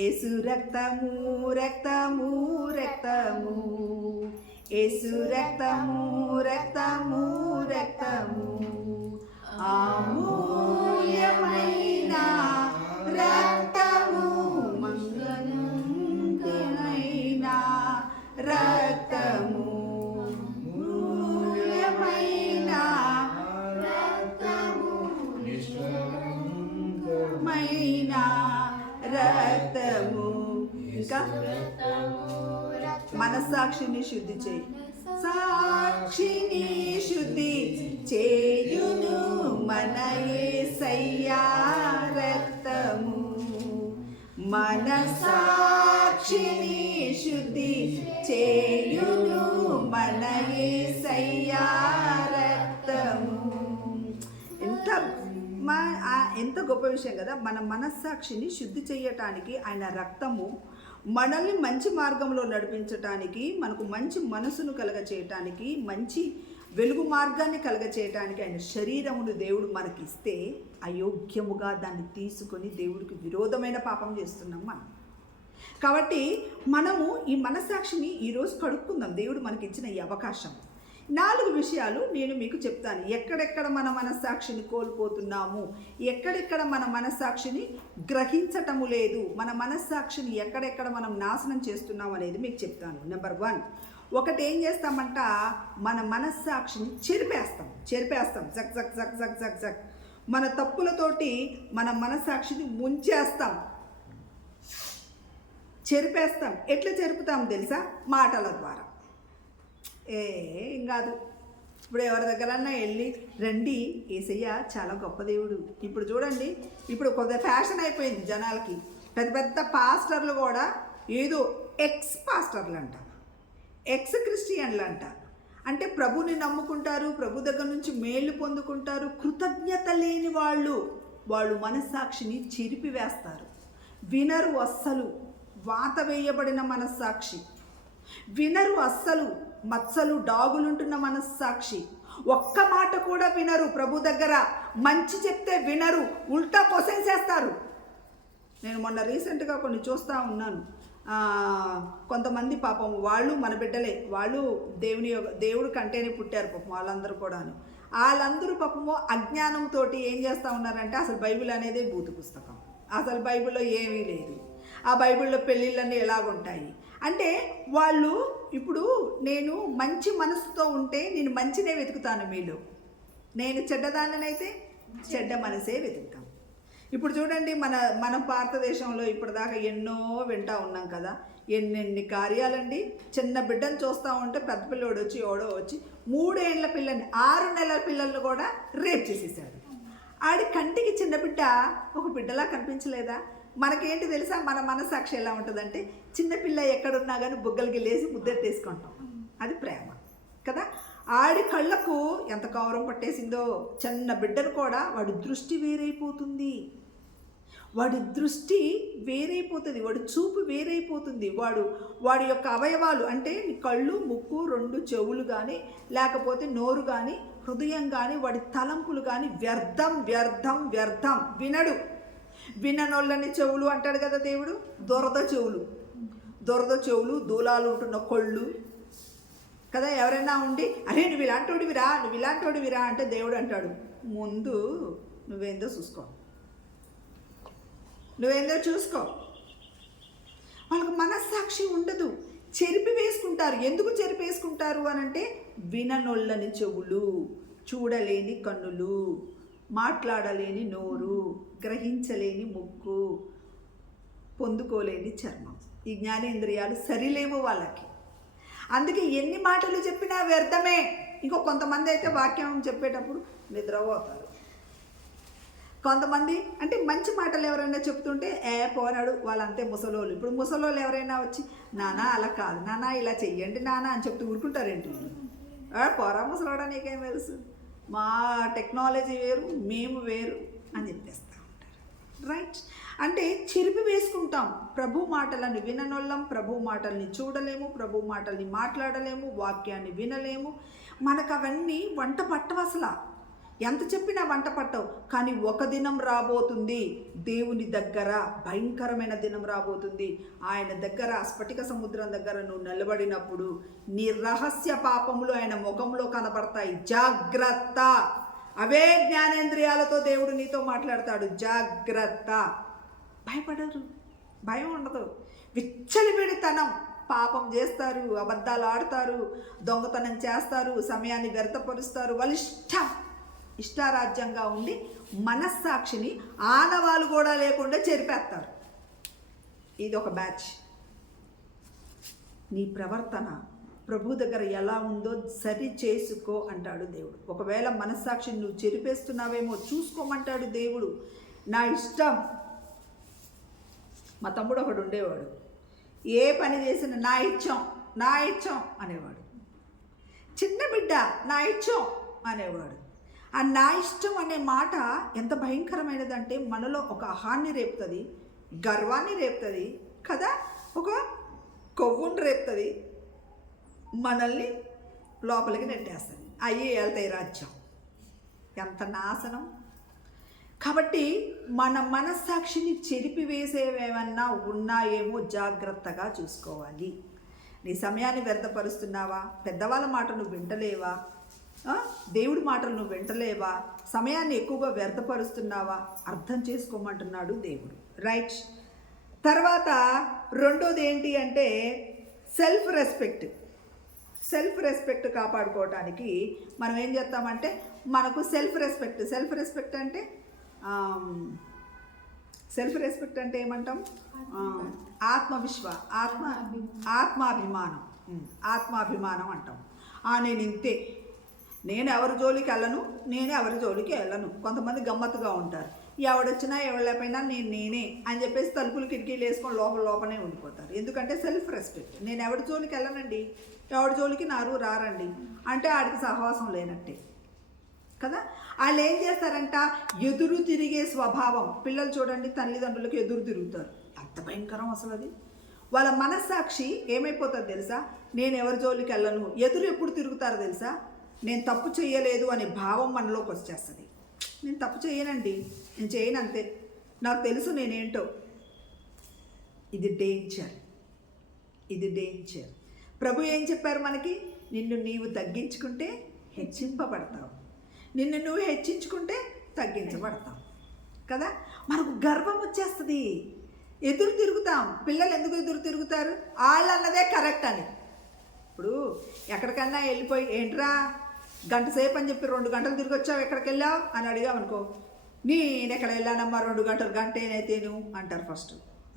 యేసు రక్తము రక్తము రక్తము, యేసు రక్తము రక్తము రక్తము, అమూల్యమైన రక్తము, మంగళమైన రక్తము, మూల్యమైన రక్తము, నిష్కలంకమైన రక్తము. ఇంకా మనస్సాక్షిని శుద్ధి చేయి, సాక్షిని శుద్ధి చేయును మన యేసయ్యా రక్తము. మనస్సాక్షిని శుద్ధి చేయును మన మన యేసయ్యా రక్తము. ఎంత గొప్ప విషయం కదా. మన మనస్సాక్షిని శుద్ధి చేయటానికి ఆయన రక్తము, మనల్ని మంచి మార్గంలో నడిపించటానికి, మనకు మంచి మనసును కలగచేయటానికి, మంచి వెలుగు మార్గాన్ని కలగచేయటానికి ఆయన శరీరమును దేవుడు మనకిస్తే అయోగ్యముగా దాన్ని తీసుకొని దేవుడికి విరోధమైన పాపం చేస్తున్నాం మనం. కాబట్టి మనము ఈ మనస్సాక్షిని ఈరోజు కడుక్కుందాం. దేవుడు మనకిచ్చిన ఈ అవకాశం. 4 విషయాలు నేను మీకు చెప్తాను. ఎక్కడెక్కడ మన మనస్సాక్షిని కోల్పోతున్నాము, ఎక్కడెక్కడ మన మనస్సాక్షిని గ్రహించటము లేదు, మన మనస్సాక్షిని ఎక్కడెక్కడ మనం నాశనం చేస్తున్నాం అనేది మీకు చెప్తాను. నెంబర్ 1, ఒకటి ఏం చేస్తామంట, మన మనస్సాక్షిని చెరిపేస్తాం జక్ జక్ జక్ జక్ జక్ జక్. మన తప్పులతోటి మన మనస్సాక్షిని ముంచేస్తాం, చెరిపేస్తాం. ఎట్లా చెరుపుతాం తెలుసా? మాటల ద్వారా. ఏం కాదు. ఇప్పుడు ఎవరి దగ్గరన్నా వెళ్ళి రండి, యేసయ్య చాలా గొప్ప దేవుడు. ఇప్పుడు చూడండి, ఇప్పుడు కొద్దిగా ఫ్యాషన్ అయిపోయింది జనాలకి. పెద్ద పెద్ద పాస్టర్లు కూడా ఏదో ఎక్స్ పాస్టర్లు అంట, ఎక్స్ క్రిస్టియన్లు అంట. అంటే ప్రభుని నమ్ముకుంటారు, ప్రభు దగ్గర నుంచి మేలు పొందుకుంటారు. కృతజ్ఞత లేని వాళ్ళు మనస్సాక్షిని చెరిపివేస్తారు. వినరు అస్సలు. వాత వేయబడిన మనస్సాక్షి వినరు అస్సలు. మచ్చలు డాగులుంటున్న మనస్సాక్షి ఒక్క మాట కూడా వినరు. ప్రభు దగ్గర మంచి చెప్తే వినరు, ఉల్టా క్వశ్చన్స్ చేస్తారు. నేను మొన్న రీసెంట్గా కొన్ని చూస్తూ ఉన్నాను. కొంతమంది పాపం వాళ్ళు మన బిడ్డలే, వాళ్ళు దేవుడు కంటేనే పుట్టారు పాపం వాళ్ళందరూ కూడాను. వాళ్ళందరూ పాపము అజ్ఞానంతో ఏం చేస్తూ ఉన్నారంటే అసలు బైబిల్ అనేది బూతు పుస్తకం, అసలు బైబిల్లో ఏమీ లేదు, ఆ బైబిల్లో పెళ్ళిళ్ళన్నీ ఎలాగుంటాయి అంటే వాళ్ళు ఇప్పుడు నేను మంచి మనసుతో ఉంటే నేను మంచినే వెతుకుతాను మీలో, నేను చెడ్డదాన్నైతే చెడ్డ మనసే వెతుకుతాను. ఇప్పుడు చూడండి, మన భారతదేశంలో ఇప్పటిదాకా ఎన్నో వింటూ ఉన్నాం కదా, ఎన్నెన్ని కార్యాలండి. చిన్న బిడ్డను చూస్తూ ఉంటే పెద్ద పిల్లోడు వచ్చి ఎవడో వచ్చి 3 ఏళ్ల పిల్లని 6 నెలల పిల్లలను కూడా రేప్ చేసేసాడు. ఆడి కంటికి చిన్న బిడ్డ ఒక బిడ్డలా కనిపించలేదా? మనకేంటి తెలుసా, మన మనస్సాక్షి ఎలా ఉంటుందంటే చిన్నపిల్ల ఎక్కడున్నా కానీ బుగ్గలకి లేసి ముద్దెట్టేసుకుంటాం. అది ప్రేమ కదా. ఆడి కళ్ళకు ఎంత కౌరం పట్టేసిందో. చిన్న బిడ్డను కూడా వాడి దృష్టి వేరైపోతుంది, వాడి చూపు వేరైపోతుంది. వాడి యొక్క అవయవాలు అంటే కళ్ళు, ముక్కు, 2 చెవులు కానీ లేకపోతే నోరు కానీ హృదయం కానీ వాడి తలంపులు కానీ వ్యర్థం వ్యర్థం వ్యర్థం. విననోళ్ళని చెవులు అంటాడు కదా దేవుడు. దొరద చెవులు, దూలాలు ఉంటున్న కొళ్ళు కదా. ఎవరైనా ఉండి అరే నువ్వు ఇలాంటోడివిరా అంటే దేవుడు అంటాడు, ముందు నువ్వేందో చూసుకో. వాళ్ళకి మనస్సాక్షి ఉండదు, చెరిపివేసుకుంటారు. ఎందుకు చెరిపేసుకుంటారు అని అంటే విననొల్లని చెవులు, చూడలేని కన్నులు, మాట్లాడలేని నోరు, గ్రహించలేని ముక్కు, పొందుకోలేని చర్మం. ఈ జ్ఞానేంద్రియాలు సరిలేవు వాళ్ళకి. అందుకే ఎన్ని మాటలు చెప్పినా వ్యర్థమే. కొంతమంది అయితే వాక్యం చెప్పేటప్పుడు నిద్రపోతారు. కొంతమంది అంటే మంచి మాటలు ఎవరైనా చెప్తుంటే పోరాడు వాళ్ళంతే ముసలోళ్ళు. ఇప్పుడు ముసలోళ్ళు ఎవరైనా వచ్చి నానా అలా కాదు నానా ఇలా చెయ్యండి నానా అని చెప్తూ ఊరుకుంటారేంటి? పోరా ముసలోడా నీకేం తెలుసు, మా టెక్నాలజీ వేరు మేము వేరు అని చెప్పేస్తూ ఉంటారు. రైట్? అంటే చెరిపి వేసుకుంటాం. ప్రభు మాటలను విననొల్లం, ప్రభు మాటల్ని చూడలేము, ప్రభు మాటల్ని మాట్లాడలేము, వాక్యాన్ని వినలేము. మనకు అవన్నీ వంట పట్టవు. అసలు ఎంత చెప్పినా వంట పట్టవు. కానీ ఒక దినం రాబోతుంది దేవుని దగ్గర, భయంకరమైన దినం రాబోతుంది. ఆయన దగ్గర స్ఫటిక సముద్రం దగ్గర నువ్వు నిలబడినప్పుడు నీ రహస్య పాపములు ఆయన ముఖంలో కనబడతాయి. జాగ్రత్త. అవే జ్ఞానేంద్రియాలతో దేవుడు నీతో మాట్లాడతాడు. జాగ్రత్త. భయపడరు, భయం ఉండదు. విచ్చలవిడితనం, పాపం చేస్తారు, అబద్ధాలు ఆడతారు, దొంగతనం చేస్తారు, సమయాన్ని వ్యర్థపరుస్తారు. వాళ్ళ ఇష్టారాజ్యంగా ఉండి మనస్సాక్షిని ఆనవాళ్ళు కూడా లేకుండా చెరిపేస్తారు. ఇది ఒక బ్యాచ్. నీ ప్రవర్తన ప్రభు దగ్గర ఎలా ఉందో సరి చేసుకో అంటాడు దేవుడు. ఒకవేళ మనస్సాక్షిని నువ్వు చెరిపేస్తున్నావేమో చూసుకోమంటాడు దేవుడు. నా ఇష్టం. మా తమ్ముడు ఒకడు ఉండేవాడు, ఏ పని చేసినా నా ఇష్టం అనేవాడు. చిన్న బిడ్డ నా ఇష్టం అనేవాడు. ఆ నా ఇష్టం అనే మాట ఎంత భయంకరమైనదంటే మనలో ఒక అహాన్ని రేపుతుంది, గర్వాన్ని రేపుతుంది కదా, ఒక కొవ్వుని రేపుతుంది, మనల్ని లోపలికి నెట్టేస్తుంది. అయ్యే వెళ్తాయి రాజ్యం. ఎంత నాశనం. కాబట్టి మన మనస్సాక్షిని చెరిపివేసేవేమన్నా ఉన్నాయేమో జాగ్రత్తగా చూసుకోవాలి. నీ సమయాన్ని వ్యర్థపరుస్తున్నావా? పెద్దవాళ్ళ మాట నువ్వు వింటలేవా? దేవుడి మాటలు నువ్వు వింటలేవా? సమయాన్ని ఎక్కువగా వ్యర్థపరుస్తున్నావా? అర్థం చేసుకోమంటున్నాడు దేవుడు. రైట్. తర్వాత రెండోది ఏంటి అంటే సెల్ఫ్ రెస్పెక్ట్. సెల్ఫ్ రెస్పెక్ట్ కాపాడుకోవడానికి మనం ఏం చేస్తామంటే మనకు సెల్ఫ్ రెస్పెక్ట్ అంటే ఏమంటాం? ఆత్మాభిమానం అంటాం. నేను ఇంతే, నేను ఎవరి జోలికి వెళ్ళను. కొంతమంది గమ్మత్తుగా ఉంటారు. ఎవడొచ్చినా ఎవరిపైనా నేనే అని చెప్పేసి తలుపులు కిటికీలు వేసుకొని లోపలనే ఉండిపోతారు. ఎందుకంటే సెల్ఫ్ రెస్పెక్ట్. నేను ఎవరి జోలికి వెళ్ళనండి, ఎవరి జోలికి నారు రారండి అంటే ఆడికి సహవాసం లేనట్టే కదా. వాళ్ళు ఏం చేస్తారంట, ఎదురు తిరిగే స్వభావం. పిల్లలు చూడండి, తల్లిదండ్రులకు ఎదురు తిరుగుతారు. అంత భయంకరం అసలు అది. వాళ్ళ మనస్సాక్షి ఏమైపోతుంది తెలుసా? నేను ఎవరి జోలికి వెళ్ళను. ఎదురు ఎప్పుడు తిరుగుతారు తెలుసా? నేను తప్పు చేయలేదు అనే భావం మనలోకి వచ్చేస్తుంది. నేను తప్పు చేయనండి, నేను చేయను అంతే, నాకు తెలుసు నేనేంటో. ఇది డేంజర్. ప్రభు ఏం చెప్పారు మనకి? నిన్ను నీవు తగ్గించుకుంటే హెచ్చింపబడతావు, నిన్ను నువ్వు హెచ్చించుకుంటే తగ్గించబడతావు కదా. మనకు గర్వం వచ్చేస్తుంది, ఎదురు తిరుగుతాం. పిల్లలు ఎందుకు ఎదురు తిరుగుతారు? వాళ్ళు అన్నదే కరెక్ట్ అని. ఇప్పుడు ఎక్కడికన్నా వెళ్ళిపోయి ఏంట్రా గంట సేపు అని చెప్పి 2 గంటలు తిరిగి వచ్చావు, ఎక్కడికి వెళ్ళావు అని అడిగామనుకో, నేను ఎక్కడ వెళ్ళానమ్మా 2 గంటలు, గంటేనైతేను అంటారు ఫస్ట్.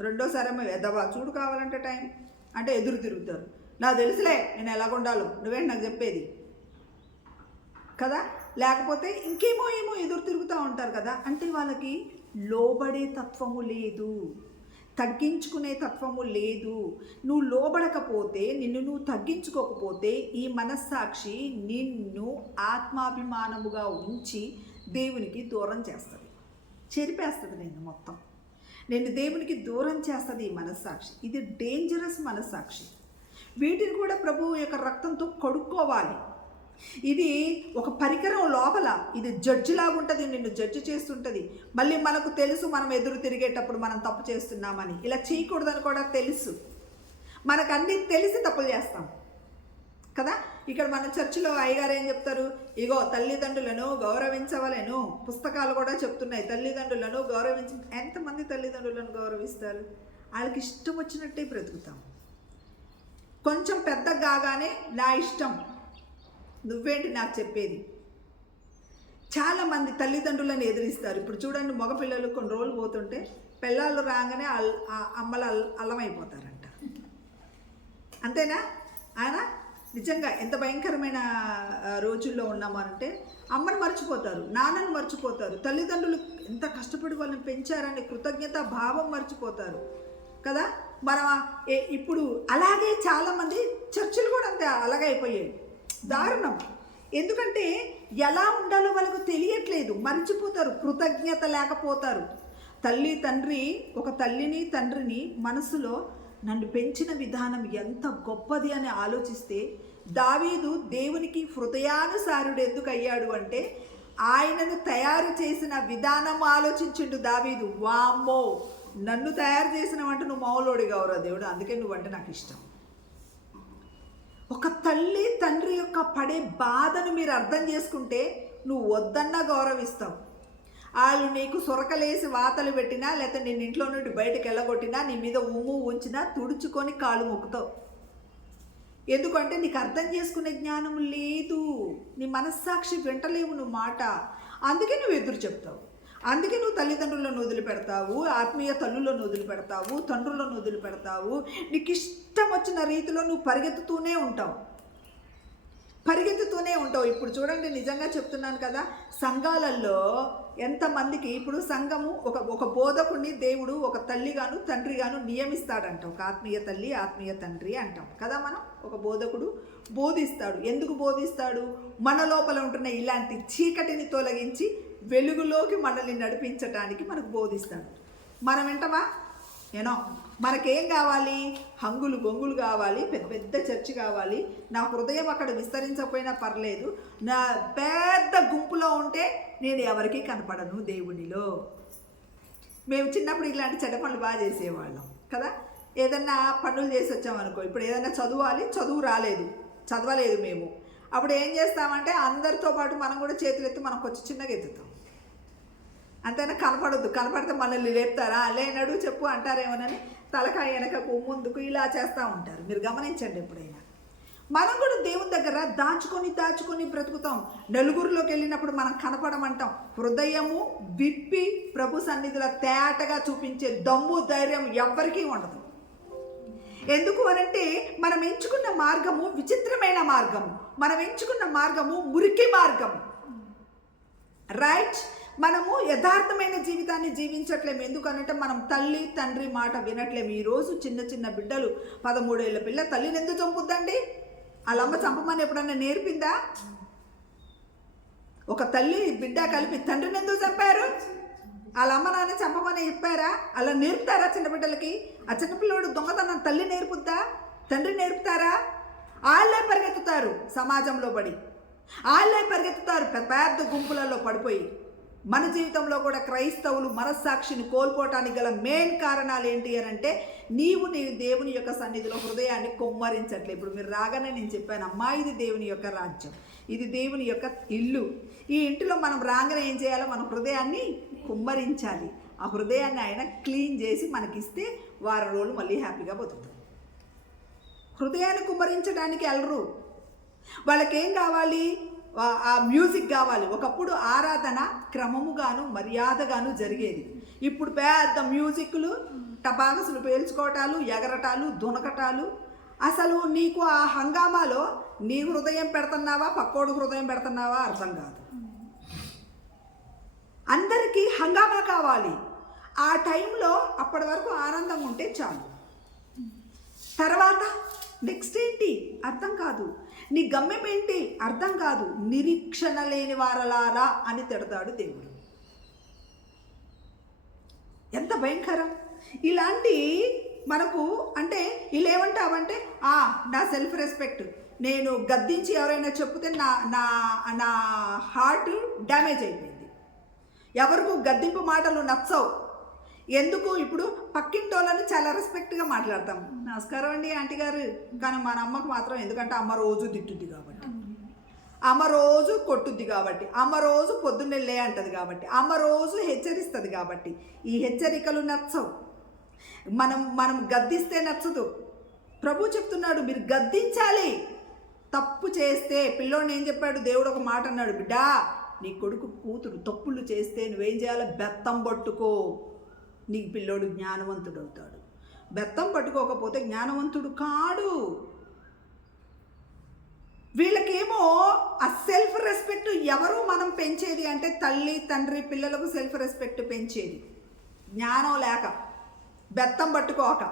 రెండోసారి అమ్మ ఎదవా చూడు కావాలంటే టైం అంటే ఎదురు తిరుగుతారు. నాకు తెలుసులే నేను ఎలాగుండాలో, నువ్వేంటి నాకు చెప్పేది కదా. లేకపోతే ఇంకేమో ఎదురు తిరుగుతూ ఉంటారు కదా. అంటే వాళ్ళకి లోబడే తత్వము లేదు, తగ్గించుకునే తత్వము లేదు. నువ్వు లోబడకపోతే, నిన్ను నువ్వు తగ్గించుకోకపోతే ఈ మనస్సాక్షి నిన్ను ఆత్మాభిమానముగా ఉంచి దేవునికి దూరం చేస్తుంది, చెరిపేస్తుంది. నిన్ను దేవునికి దూరం చేస్తుంది ఈ మనస్సాక్షి. ఇది డేంజరస్ మనస్సాక్షి. వీటిని కూడా ప్రభువు యొక్క రక్తంతో కడుక్కోవాలి. ఇది ఒక పరికరం లోపల, ఇది జడ్జిలాగా ఉంటుంది, నిన్ను జడ్జి చేస్తుంటుంది. మళ్ళీ మనకు తెలుసు మనం ఎదురు తిరిగేటప్పుడు మనం తప్పు చేస్తున్నామని. ఇలా చేయకూడదని కూడా తెలుసు. మనకు అన్నీ తెలిసి తప్పులు చేస్తాం కదా. ఇక్కడ మన చర్చిలో అయ్యగారు ఏం చెప్తారు? ఇగో తల్లిదండ్రులను గౌరవించవలెను. పుస్తకాలు కూడా చెప్తున్నాయి తల్లిదండ్రులను గౌరవించి. ఎంతమంది తల్లిదండ్రులను గౌరవిస్తారు? వాళ్ళకి ఇష్టం వచ్చినట్టే బ్రతుకుతాం. కొంచెం పెద్ద కాగానే నా ఇష్టం, నువ్వేంటి నాకు చెప్పేది. చాలామంది తల్లిదండ్రులను ఎదిరిస్తారు. ఇప్పుడు చూడండి, మగపిల్లలు కొన్ని రోజులు పోతుంటే పిల్లలు రాగానే అమ్మలు అల్లమైపోతారంట. అంతేనా? ఆయన నిజంగా ఎంత భయంకరమైన రోజుల్లో ఉన్నామంటే అమ్మని మర్చిపోతారు, నాన్నని మర్చిపోతారు, తల్లిదండ్రులు ఎంత కష్టపడి వాళ్ళని పెంచారని కృతజ్ఞత భావం మర్చిపోతారు కదా. మనం ఇప్పుడు అలాగే చాలామంది చర్చిలు కూడా అంతే అలాగే అయిపోయాయి. దారుణం. ఎందుకంటే ఎలా ఉండాలో వాళ్ళకు తెలియట్లేదు, మర్చిపోతారు, కృతజ్ఞత లేకపోతారు. తల్లి తండ్రి, ఒక తల్లిని తండ్రిని మనసులో నన్ను పెంచిన విధానం ఎంత గొప్పది అని ఆలోచిస్తే, దావీదు దేవునికి హృదయానుసారుడు ఎందుకు అయ్యాడు అంటే ఆయనను తయారు చేసిన విధానం ఆలోచించిండు దావీదు. వామ్మో, నన్ను తయారు చేసినవంటే నువ్వు మామూలోడి గౌరవ దేవుడు, అందుకే నువ్వంటే నాకు ఇష్టం. ఒక తల్లి తండ్రి యొక్క పడే బాధను మీరు అర్థం చేసుకుంటే నువ్వు వద్దన్నా గౌరవిస్తావు. వాళ్ళు నీకు సొరకలేసి వాతలు పెట్టినా, లేకపోతే నేను ఇంట్లో నుండి బయటకు వెళ్ళగొట్టినా, నీ మీద ఉమ్ము ఉంచినా తుడుచుకొని కాళ్ళు మొక్కుతావు. ఎందుకంటే నీకు అర్థం చేసుకునే జ్ఞానం లేదు, నీ మనస్సాక్షి వింటలేవు నువ్వు మాట. అందుకే నువ్వు ఎదురు చెప్తావు. అందుకే నువ్వు తల్లిదండ్రులను వదిలిపెడతావు, ఆత్మీయ తల్లులను వదిలిపెడతావు, తండ్రులను వదిలిపెడతావు. నీకు ఇష్టం వచ్చిన రీతిలో నువ్వు పరిగెత్తుతూనే ఉంటావు. ఇప్పుడు చూడండి, నిజంగా చెప్తున్నాను కదా, సంఘాలలో ఎంతమందికి ఇప్పుడు సంఘము ఒక బోధకుడిని దేవుడు ఒక తల్లిగాను తండ్రిగాను నియమిస్తాడంట. ఒక ఆత్మీయ తల్లి ఆత్మీయ తండ్రి అంటాం కదా మనం. ఒక బోధకుడు బోధిస్తాడు. ఎందుకు బోధిస్తాడు? మన లోపల ఉంటున్న ఇలాంటి చీకటిని తొలగించి వెలుగులోకి మనల్ని నడిపించటానికి మనకు బోధిస్తాడు. మనం వింటామా? మనకేం కావాలి? హంగులు గొంగులు కావాలి, పెద్ద పెద్ద చర్చి కావాలి, నా హృదయం అక్కడ విస్తరించకపోయినా పర్లేదు, నా పెద్ద గుంపులో ఉంటే నేను ఎవరికీ కనపడను దేవునిలో. మేము చిన్నప్పుడు ఇలాంటి చెడ్డ పనులు బాగా చేసేవాళ్ళం కదా. ఏదన్నా పనులు చేసి వచ్చామనుకో, ఇప్పుడు ఏదైనా చదువు రాలేదు, చదవలేదు మేము, అప్పుడు ఏం చేస్తామంటే అందరితో పాటు మనం కూడా చేతులు ఎత్తి మనం కొంచెం చిన్నగా ఎత్తుతాం. అంతేనా? కనపడితే మనల్ని లేపుతారా? లేనడు చెప్పు అంటారేమోనని తలకాయ వెనకకు ముందుకు ఇలా చేస్తూ ఉంటారు. మీరు గమనించండి. ఎప్పుడైనా మనం కూడా దేవుని దగ్గర దాచుకొని బ్రతుకుతాం. నలుగురిలోకి వెళ్ళినప్పుడు మనం కనపడమంటాం. హృదయము విప్పి ప్రభు సన్నిధిలో తేటగా చూపించే దమ్ము ధైర్యం ఎవ్వరికీ ఉండదు. ఎందుకు అనంటే మనం ఎంచుకున్న మార్గము విచిత్రమైన మార్గము, మనం ఎంచుకున్న మార్గము మురికి మార్గము. రైట్? మనము యథార్థమైన జీవితాన్ని జీవించట్లేము. ఎందుకనంటే మనం తల్లి తండ్రి మాట వినట్లేము. ఈరోజు చిన్న బిడ్డలు, 13 ఏళ్ళ పిల్ల తల్లిని ఎందుకు చంపుద్దండి? వాళ్ళమ్మ చంపమని ఎప్పుడన్నా నేర్పిందా? ఒక తల్లి బిడ్డ కలిపి తండ్రిని ఎందుకు చంపారు? వాళ్ళ అమ్మ నాన్న చంపమని చెప్పారా? అలా నేర్పుతారా చిన్నబిడ్డలకి? ఆ చిన్నపిల్లడు దొంగతనం తల్లి నేర్పుద్దా? తండ్రి నేర్పుతారా? వాళ్ళే పరిగెత్తుతారు సమాజంలో పడి, వాళ్ళే పరిగెత్తుతారు పెద్ద గుంపులలో పడిపోయి. మన జీవితంలో కూడా క్రైస్తవులు మనస్సాక్షిని కోల్పోవటానికి గల మెయిన్ కారణాలు ఏంటి అని అంటే, నీవు నీ దేవుని యొక్క సన్నిధిలో హృదయాన్ని కుమ్మరించట్లే. ఇప్పుడు మీరు రాగానే నేను చెప్పాను, అమ్మా ఇది దేవుని యొక్క రాజ్యం, ఇది దేవుని యొక్క ఇల్లు. ఈ ఇంటిలో మనం రాగానే ఏం చేయాలో? మన హృదయాన్ని కుమ్మరించాలి. ఆ హృదయాన్ని ఆయన క్లీన్ చేసి మనకిస్తే వారం రోజులు మళ్ళీ హ్యాపీగా బతుకుతాం. హృదయాన్ని కుమ్మరించడానికి వెళ్ళరు. వాళ్ళకేం కావాలి? ఆ మ్యూజిక్ కావాలి. ఒకప్పుడు ఆరాధన క్రమముగాను మర్యాదగాను జరిగేది. ఇప్పుడు పెద్ద మ్యూజిక్లు, టపాకసులు పేల్చుకోవటాలు, ఎగరటాలు, దునకటాలు. అసలు నీకు ఆ హంగామాలో నీ హృదయం పెడుతున్నావా, పక్కోడు హృదయం పెడుతున్నావా అర్థం కాదు. అందరికీ హంగామా కావాలి. ఆ టైంలో అప్పటి వరకు ఆనందంగా ఉంటే చాలు. తర్వాత నెక్స్ట్ ఏంటి అర్థం కాదు. నీ గమ్యం ఏంటి అర్థం కాదు. నిరీక్షణ లేని వారలారా అని తిడతాడు దేవుడు. ఎంత భయంకరం! ఇలాంటి మనకు అంటే ఇలా ఏమంటావంటే, నా సెల్ఫ్ రెస్పెక్ట్, నేను గద్దించి ఎవరైనా చెప్తే నా నా నా హార్ట్ డ్యామేజ్ అయిపోయింది. ఎవరికి గద్దింపు మాటలు నచ్చవు. ఎందుకు? ఇప్పుడు పక్కింటోళ్ళని చాలా రెస్పెక్ట్గా మాట్లాడతాం. నమస్కారం అండి ఆంటీ గారు. కానీ మన అమ్మకు మాత్రం, ఎందుకంటే అమ్మ రోజు తిట్టుద్ది కాబట్టి, అమ్మ రోజు కొట్టుద్ది కాబట్టి, అమ్మ రోజు పొద్దున్నే లే అంటది కాబట్టి, అమ్మ రోజు హెచ్చరిస్తుంది కాబట్టి ఈ హెచ్చరికలు నచ్చవు. మనం గద్దిస్తే నచ్చదు. ప్రభు చెప్తున్నాడు మీరు గద్దించాలి. తప్పు చేస్తే, పిల్లోడిని ఏం చెప్పాడు దేవుడు? ఒక మాట అన్నాడు, బిడ్డా నీ కొడుకు కూతురు తప్పులు చేస్తే నువ్వేం చేయాలో? బెత్తం పట్టుకో. నీ పిల్లోడు జ్ఞానవంతుడు అవుతాడు. బెత్తం పట్టుకోకపోతే జ్ఞానవంతుడు కాడు. వీళ్ళకేమో ఆ సెల్ఫ్ రెస్పెక్ట్ ఎవరు మనం పెంచేది అంటే, తల్లి తండ్రి పిల్లలకు సెల్ఫ్ రెస్పెక్ట్ పెంచేది. జ్ఞానం లేక, బెత్తం పట్టుకోక,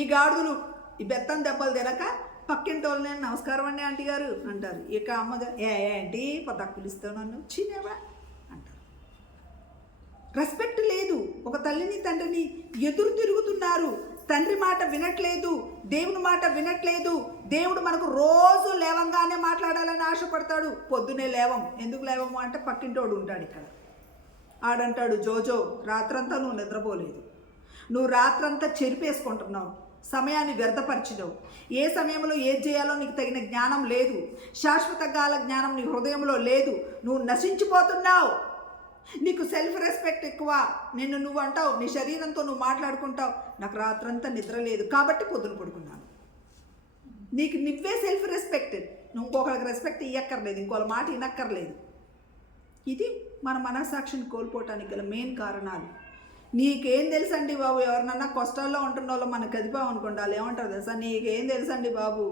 ఈ గాడుదులు ఈ బెత్తం దెబ్బలు తినక పక్కింటోళ్ళని నమస్కారం అండి ఆంటీ గారు అంటారు. ఇక అమ్మగా ఏంటి పదక్కులు ఇస్తావు నన్ను చినేవా అంటారు. రెస్పెక్ట్ లేదు. ఒక తల్లిని తండ్రిని ఎదురు తిరుగుతున్నారు. తండ్రి మాట వినట్లేదు, దేవుని మాట వినట్లేదు. దేవుడు మనకు రోజు లేవంగానే మాట్లాడాలని ఆశపడతాడు. పొద్దునే లేవం. ఎందుకు లేవము అంటే పక్కింటోడు ఉంటాడు ఇక్కడ. ఆడంటాడు, జోజో రాత్రంతా నువ్వు నిద్రపోలేదు, నువ్వు రాత్రంతా చెరిపేసుకుంటున్నావు, సమయాన్ని వ్యర్థపరిచినావు, ఏ సమయంలో ఏది చేయాలో నీకు తగిన జ్ఞానం లేదు, శాశ్వత కాల జ్ఞానం నీ హృదయంలో లేదు, నువ్వు నశించిపోతున్నావు. నీకు సెల్ఫ్ రెస్పెక్ట్ ఎక్కువ. నిన్ను నువ్వు అంటావు, నీ శరీరంతో నువ్వు మాట్లాడుకుంటావు, నాకు రాత్రంతా నిద్ర లేదు కాబట్టి పొద్దున పడుకున్నాను. నీకు నువ్వే సెల్ఫ్ రెస్పెక్ట్. నువ్వు ఇంకొకరికి రెస్పెక్ట్ ఇవ్వక్కర్లేదు, ఇంకోళ్ళ మాట వినక్కర్లేదు. ఇది మన మనస్సాక్షిని కోల్పోవటానికి గల మెయిన్ కారణాలు. నీకేం తెలుసండి బాబు? ఎవరినన్నా కష్టాల్లో ఉంటున్న వాళ్ళు మనకు కదిపాం అనుకోండి, వాళ్ళు ఏమంటారు తెలుసా? నీకేం తెలుసండి బాబు,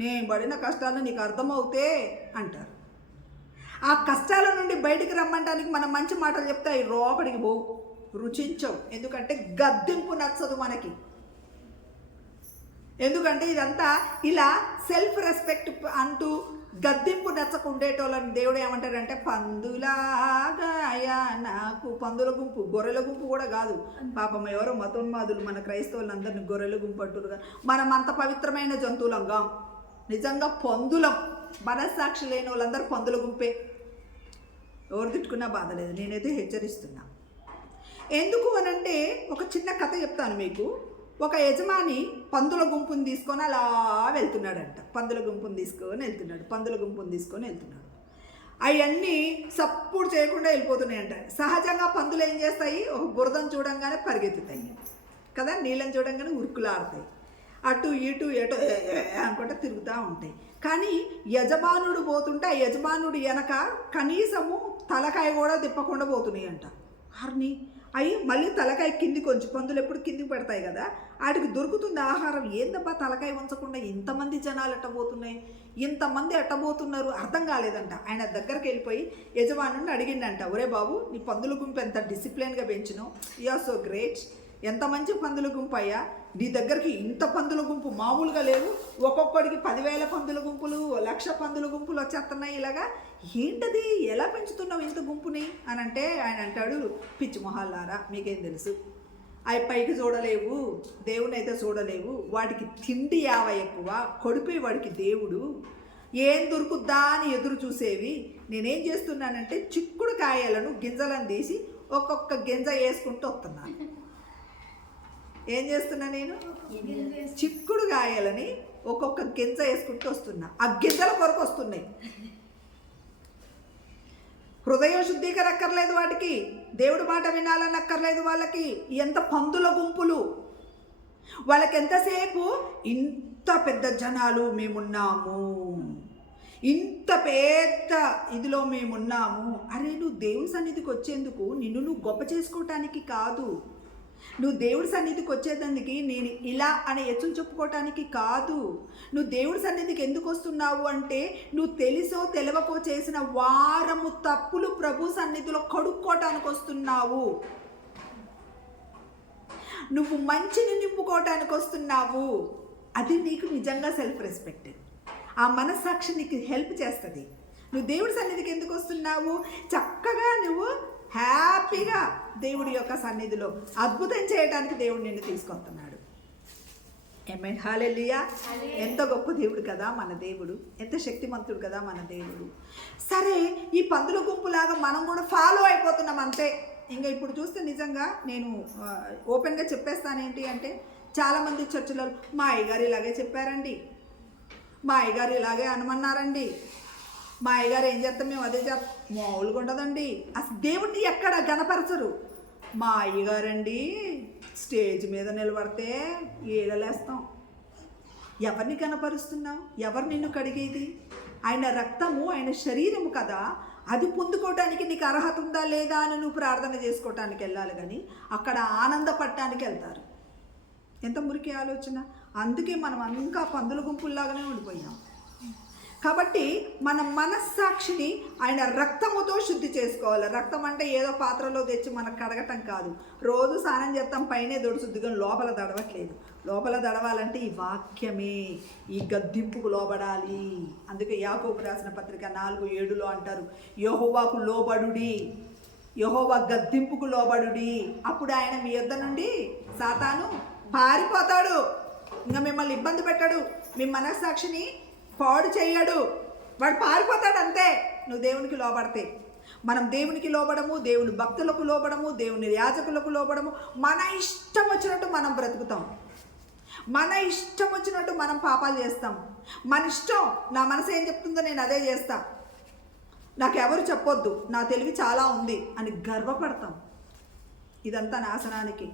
నేను పడిన కష్టాలు నీకు అర్థమవుతే అంటారు. ఆ కష్టాల నుండి బయటికి రమ్మంటానికి మనం మంచి మాటలు చెప్తే అవి లోపలికి పోవు, రుచించవు. ఎందుకంటే గద్దింపు నచ్చదు మనకి. ఎందుకంటే ఇదంతా ఇలా సెల్ఫ్ రెస్పెక్ట్ అంటూ గద్దింపు నచ్చకుండేటోళ్ళని దేవుడు ఏమంటాడంటే పందులాగా అయ్యా నాకు పందుల గుంపు, గొర్రెల గుంపు కూడా కాదు పాపం. ఎవరో మతోన్మాదులు మన క్రైస్తవులందరినీ గొర్రెల గుంపు అంటున్నారు. మనం అంత పవిత్రమైన జంతువులంగా నిజంగా పందులం. మనస్సాక్షి లేని వాళ్ళందరూ పందుల గుంపే. ఎవరు తిట్టుకున్నా బాధ లేదు, నేనైతే హెచ్చరిస్తున్నా. ఎందుకు అనంటే ఒక చిన్న కథ చెప్తాను మీకు. ఒక యజమాని పందుల గుంపుని తీసుకొని అలా వెళ్తున్నాడంట. పందుల గుంపుని తీసుకొని వెళ్తున్నాడు. అవన్నీ సప్పుడు చేయకుండా వెళ్ళిపోతున్నాయంట. సహజంగా పందులు ఏం చేస్తాయి, ఒక బురదను చూడంగానే పరిగెత్తుతాయి కదా, నీళ్ళని చూడంగానే ఉరుకులాడతాయి, అటు ఇటు ఎటు అనుకుంటే తిరుగుతూ ఉంటాయి. కానీ యజమానుడు పోతుంటే ఆ యజమానుడు వెనక కనీసము తలకాయ కూడా తిప్పకుండా పోతున్నాయి అంట. హర్ని అవి మళ్ళీ తలకాయ కింది కొంచెం, పందులు ఎప్పుడు కిందికి పెడతాయి కదా, వాటికి దొరుకుతుంది ఆహారం. ఏందబ్బా తలకాయ ఉంచకుండా ఇంతమంది జనాలు ఎట్టబోతున్నాయి, ఇంతమంది ఎట్టబోతున్నారు అర్థం కాలేదంట. ఆయన దగ్గరికి వెళ్ళిపోయి యజమానుడిని అడిగిండంట, ఒరే బాబు నీ పందుల గుంపు ఎంత డిసిప్లిన్గా పెంచినావు, యు ఆర్ సో గ్రేట్, ఎంత మంచి పందుల గుంపు అయ్యా, నీ దగ్గరికి ఇంత పందుల గుంపు మామూలుగా లేవు, ఒక్కొక్కడికి 10,000 పందుల గుంపులు 1,00,000 పందుల గుంపులు వచ్చేస్తున్నాయి, ఇలాగా ఏంటది, ఎలా పెంచుతున్నావు ఇంత గుంపుని అని అంటే ఆయన అంటాడు, పిచ్చి మొహాలారా మీకేం తెలుసు, అవి పైకి చూడలేవు, దేవుని అయితే చూడలేవు, వాటికి తిండి యావ ఎక్కువ, కొడిపోయి వాడికి దేవుడు, ఏం దొరుకుద్దా అని ఎదురు చూసేవి. నేనేం చేస్తున్నానంటే చిక్కుడు కాయలను గింజలను తీసి ఒక్కొక్క గింజ వేసుకుంటూ వస్తున్నాను. ఏం చేస్తున్నా నేను, చిక్కుడు కాయలని ఒక్కొక్క గింజ వేసుకుంటూ వస్తున్నా. ఆ గింజల కొరకు వస్తున్నాయి. హృదయం శుద్ధీకరక్కర్లేదు వాటికి, దేవుడి మాట వినాలని అక్కర్లేదు వాళ్ళకి. ఎంత పందుల గుంపులు, వాళ్ళకి ఎంతసేపు ఇంత పెద్ద జనాలు మేమున్నాము, ఇంత పెద్ద ఇదిలో మేమున్నాము. అరే నువ్వు దేవుని సన్నిధికి వచ్చేందుకు నిన్ను నువ్వు గొప్ప చేసుకోవటానికి కాదు, నువ్వు దేవుడి సన్నిధికి వచ్చేదానికి నేను ఇలా అని ఎత్తులు చెప్పుకోవటానికి కాదు. నువ్వు దేవుడి సన్నిధికి ఎందుకు వస్తున్నావు అంటే నువ్వు తెలుసో తెలియకో చేసిన వారము తప్పులు ప్రభు సన్నిధిలో కడుక్కోవటానికి వస్తున్నావు, నువ్వు మంచిని నింపుకోవటానికి వస్తున్నావు. అది నీకు నిజంగా సెల్ఫ్ రెస్పెక్ట్. ఆ మనస్సాక్షి నీకు హెల్ప్ చేస్తుంది. నువ్వు దేవుడి సన్నిధికి ఎందుకు వస్తున్నావు, చక్కగా నువ్వు హ్యాపీగా దేవుడి యొక్క సన్నిధిలో అద్భుతం చేయడానికి దేవుడు నిన్ను తీసుకొస్తున్నాడు. ఆమేన్, హల్లెలూయా. ఎంత గొప్ప దేవుడు కదా మన దేవుడు, ఎంత శక్తిమంతుడు కదా మన దేవుడు. సరే ఈ పందుల గుంపులాగా మనం కూడా ఫాలో అయిపోతున్నాం అంతే. ఇంకా ఇప్పుడు చూస్తే నిజంగా నేను ఓపెన్గా చెప్పేస్తాను ఏంటి అంటే, చాలామంది చర్చిలలో మా అయ్యగారు ఇలాగే చెప్పారండి, మా అయ్యగారు ఇలాగే అనమన్నారండి, మా అయ్యగారు ఏం చేస్తాం మేము అదే చేస్తాం, మామూలుగా ఉండదండి. అసలు దేవుడిని ఎక్కడ గణపరచరు. మా అయ్యగారండి స్టేజ్ మీద నిలబడితే ఏగలేస్తాం. ఎవరిని కనపరుస్తున్నావు, ఎవరు నిన్ను కడిగేది? ఆయన రక్తము ఆయన శరీరము కదా, అది పొందుకోవటానికి నీకు అర్హత ఉందా లేదా అని నువ్వు ప్రార్థన చేసుకోవటానికి వెళ్ళాలి, కానీ అక్కడ ఆనందపడటానికి వెళ్తారు. ఎంత మురికి ఆలోచన. అందుకే మనం ఇంకా పందుల గుంపుల్లాగానే ఉండిపోయాం. కాబట్టి మన మనస్సాక్షిని ఆయన రక్తముతో శుద్ధి చేసుకోవాలి. రక్తం అంటే ఏదో పాత్రలో తెచ్చి మనకు కడగటం కాదు. రోజు స్నానం చేస్తాం, పైనే దొడుచుద్ది కానీ లోపల దడవట్లేదు. లోపల దడవాలంటే ఈ వాక్యమే, ఈ గద్దింపుకు లోబడాలి. అందుకే యాకోబు రాసిన పత్రిక 4:7 అంటారు, యెహోవాకు లోబడుడి, యెహోవా గద్దింపుకు లోబడుడి, అప్పుడు ఆయన మీ యొద్ద నుండి సాతాను పారిపోతాడు, ఇంకా మిమ్మల్ని ఇబ్బంది పెట్టాడు, మీ మనస్సాక్షిని పాడు చెయ్యడు, వాడు పారిపోతాడు అంతే నువ్వు దేవునికి లోబడితే. మనం దేవునికి లోబడము, దేవుని భక్తులకు లోబడము, దేవుని యాజకులకు లోబడము, మన ఇష్టం వచ్చినట్టు మనం బ్రతుకుతాం, మన ఇష్టం వచ్చినట్టు మనం పాపాలు చేస్తాం. మన ఇష్టం, నా మనసు ఏం చెప్తుందో నేను అదే చేస్తా, నాకెవరు చెప్పొద్దు, నా తెలివి చాలా ఉంది అని గర్వపడతాం. ఇదంతా నాశనానికి.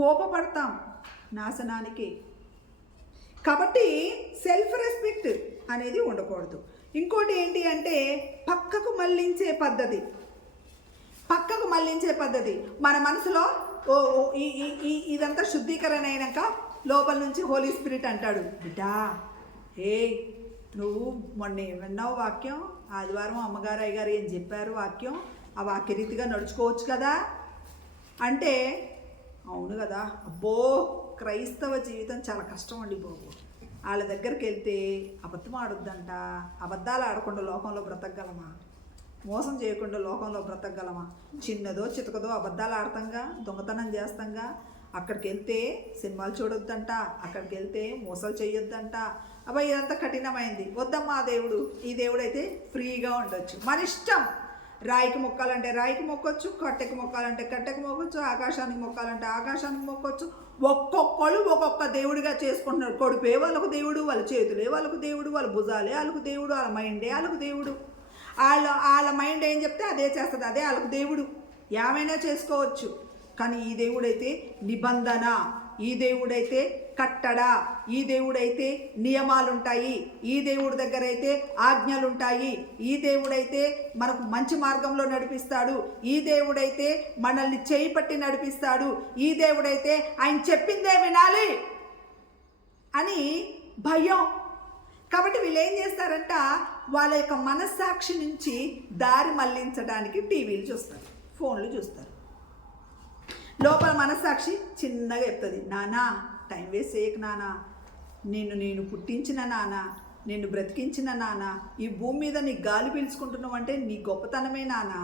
కోపపడతాం, నాశనానికి. కాబట్టి సెల్ఫ్ రెస్పెక్ట్ అనేది ఉండకూడదు. ఇంకోటి ఏంటి అంటే పక్కకు మళ్ళించే పద్ధతి. పక్కకు మళ్ళించే పద్ధతి మన మనసులో ఇదంతా శుద్ధీకరణ అయినాక లోపల నుంచి హోలీ స్పిరిట్ అంటాడు, బిడ్డా ఏ నువ్వు మొన్న విన్నావు వాక్యం, ఆదివారం అమ్మగారు అయ్యగారు ఏం చెప్పారు వాక్యం, ఆ వాక్యరీతిగా నడుచుకోవచ్చు కదా అంటే అవును కదా, అబ్బో క్రైస్తవ జీవితం చాలా కష్టం అండి బాబు. వాళ్ళ దగ్గరికి వెళ్తే అబద్ధం ఆడొద్దంట, అబద్ధాలు ఆడకుండా లోకంలో బ్రతకగలమా, మోసం చేయకుండా లోకంలో బ్రతకగలమా, చిన్నదో చితకదో అబద్ధాలు ఆడతాంగా, దొంగతనం చేస్తాంగా, అక్కడికి వెళ్తే సినిమాలు చూడొద్దంట, అక్కడికి వెళ్తే మోసాలు చేయొద్దంట. అబ్బాయి ఇదంతా కఠినమైంది, వద్దమ్మా ఆ దేవుడు. ఈ దేవుడు అయితే ఫ్రీగా ఉండొచ్చు, మన ఇష్టం. రాయికి మొక్కాలంటే రాయికి మొక్కొచ్చు, కట్టెకి మొక్కాలంటే కట్టెకి మొక్కొచ్చు, ఆకాశానికి మొక్కాలంటే ఆకాశానికి మొక్కొచ్చు. ఒక్కొక్కళ్ళు ఒక్కొక్క దేవుడిగా చేసుకుంటున్నారు. కొడుపే వాళ్ళకు దేవుడు, వాళ్ళ చేతులే వాళ్ళకు దేవుడు, వాళ్ళ భుజాలే వాళ్ళకు దేవుడు, వాళ్ళ మైండే వాళ్ళకు దేవుడు. వాళ్ళ మైండ్ ఏం చెప్తే అదే చేస్తుంది, అదే వాళ్ళకు దేవుడు. ఏమైనా చేసుకోవచ్చు. కానీ ఈ దేవుడైతే నిబంధన, ఈ దేవుడైతే కట్టడ, ఈ దేవుడైతే నియమాలుంటాయి, ఈ దేవుడి దగ్గర అయితే ఆజ్ఞలుంటాయి, ఈ దేవుడైతే మనకు మంచి మార్గంలో నడిపిస్తాడు, ఈ దేవుడైతే మనల్ని చేయి పట్టి నడిపిస్తాడు, ఈ దేవుడైతే ఆయన చెప్పిందే వినాలి అని భయం. కాబట్టి వీళ్ళు ఏం చేస్తారంట, వాళ్ళ యొక్క మనస్సాక్షి నుంచి దారి మళ్లించడానికి టీవీలు చూస్తారు, ఫోన్లు చూస్తారు. లోపల మనస్సాక్షి చిన్నగా చెప్తుంది, నానా టైం వేస్ట్ చేయకు నానా, నేను పుట్టించిన నానా, నిన్ను బ్రతికించిన నానా, ఈ భూమి మీద నీ గాలి పీల్చుకుంటున్నావు అంటే నీ గొప్పతనమే నానా,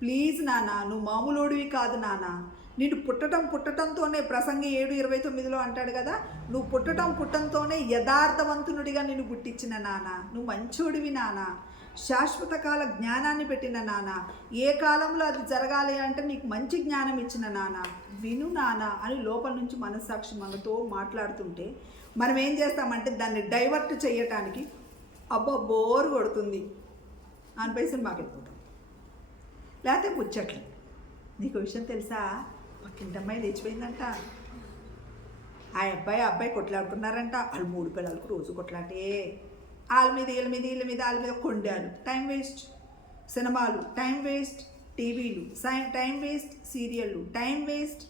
ప్లీజ్ నానా, నువ్వు మామూలుడివి కాదు నానా, నిన్ను పుట్టడంతోనే ప్రసంగి 7:29 అంటాడు కదా, నువ్వు పుట్టడంతోనే యథార్థవంతునుడిగా నిన్ను పుట్టించిన నాన్న, నువ్వు మంచోడివి నాన్న, శాశ్వత కాల జ్ఞానాన్ని పెట్టిన నాన్న, ఏ కాలంలో అది జరగాలి అంటే నీకు మంచి జ్ఞానం ఇచ్చిన నాన్న, విను నాన్న అని లోపల నుంచి మనస్సాక్షి మనతో మాట్లాడుతుంటే మనం ఏం చేస్తామంటే దాన్ని డైవర్ట్ చేయటానికి అబ్బా బోరు కొడుతుంది అనిపేసి మాకు వెళ్ళిపోతాం. లేకపోతే ముచ్చట్లు. నీకు విషయం తెలుసా, పక్కింటమ్మాయి లేచిపోయిందంట, ఆ అబ్బాయి కొట్లాడుకున్నారంట, వాళ్ళు 3 పిల్లలకు రోజు కొట్లాటే, వాళ్ళ మీద కొండాలు, టైం వేస్ట్, సినిమాలు టైం వేస్ట్, టీవీలు టైం వేస్ట్, సీరియళ్ళు టైం వేస్ట్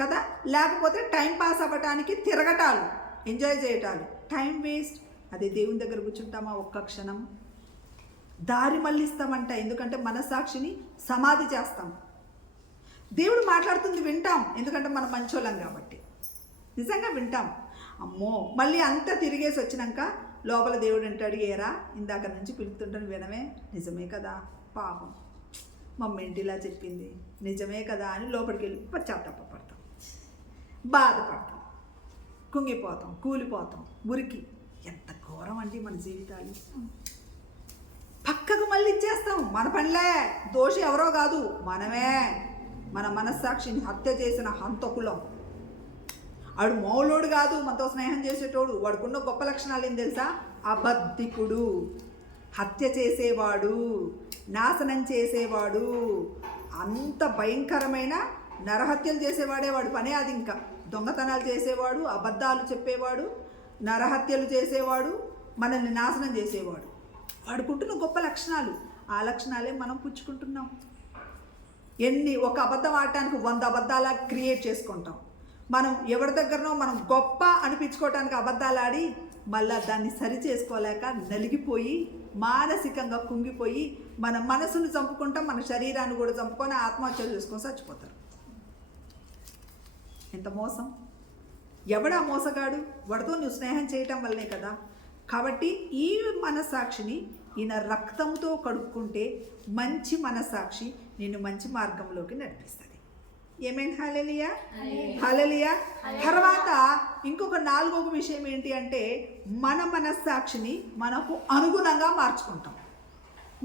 కదా, లేకపోతే టైం పాస్ అవ్వటానికి తిరగటాలు, ఎంజాయ్ చేయటాలు టైం వేస్ట్. అదే దేవుని దగ్గర కూర్చుంటామా ఒక్క క్షణం, దారి మళ్ళిస్తామంట. ఎందుకంటే మనస్సాక్షిని సమాధి చేస్తాం. దేవుడు మాట్లాడుతుంది వింటాం, ఎందుకంటే మనం మంచోళ్ళం కాబట్టి నిజంగా వింటాం. అమ్మో మళ్ళీ అంతా తిరిగేసి వచ్చినాక లోపల దేవుడు అంటాడు, ఏరా ఇందాక నుంచి పిలుపుతుంటాను వినమే, నిజమే కదా పాపం మమ్మీ ఇంటిలా చెప్పింది, నిజమే కదా అని లోపలికి వెళ్ళి పశ్చాత్తాపడతాం, బాధపడతాం, కుంగిపోతాం, కూలిపోతాం, మురికి. ఎంత ఘోరం అండి మన జీవితాలు. పక్కకు మళ్ళీ ఇచ్చేస్తాం, మన పనిలే, దోషి ఎవరో కాదు మనమే, మన మనస్సాక్షిని హత్య చేసిన హంతకులం. వాడు మౌలోడు కాదు, మనతో స్నేహం చేసేటోడు. వాడుకున్న గొప్ప లక్షణాలు ఏం తెలుసా, అబద్ధికుడు, హత్య చేసేవాడు, నాశనం చేసేవాడు, అంత భయంకరమైన నరహత్యలు చేసేవాడే వాడు పనే అది. ఇంకా దొంగతనాలు చేసేవాడు, అబద్ధాలు చెప్పేవాడు, నరహత్యలు చేసేవాడు, మనల్ని నాశనం చేసేవాడు. వాడుకుంటున్న గొప్ప లక్షణాలు, ఆ లక్షణాలే మనం పుచ్చుకుంటున్నాం. ఒక అబద్ధం ఆడటానికి 100 అబద్ధాలు క్రియేట్ చేసుకుంటాం. మనం ఎవరి దగ్గరనో మనం గొప్ప అనిపించుకోవటానికి అబద్ధాలు ఆడి మళ్ళీ దాన్ని సరి చేసుకోలేక నలిగిపోయి మానసికంగా కుంగిపోయి మన మనసును చంపుకుంటాం, మన శరీరాన్ని కూడా చంపుకొని ఆత్మహత్యలు చేసుకొని చచ్చిపోతారు. ఎంత మోసం! ఎవడా మోసగాడు? వాడితో నువ్వు స్నేహం చేయటం వల్లనే కదా. కాబట్టి ఈ మనస్సాక్షిని ఈయన రక్తంతో కడుక్కుంటే మంచి మనస్సాక్షి నిన్ను మంచి మార్గంలోకి నడిపిస్తుంది. ఏమేం హల్లెలూయా, హల్లెలూయా. తర్వాత ఇంకొక 4వ విషయం ఏంటి అంటే, మన మనస్సాక్షిని మనకు అనుగుణంగా మార్చుకుంటాం.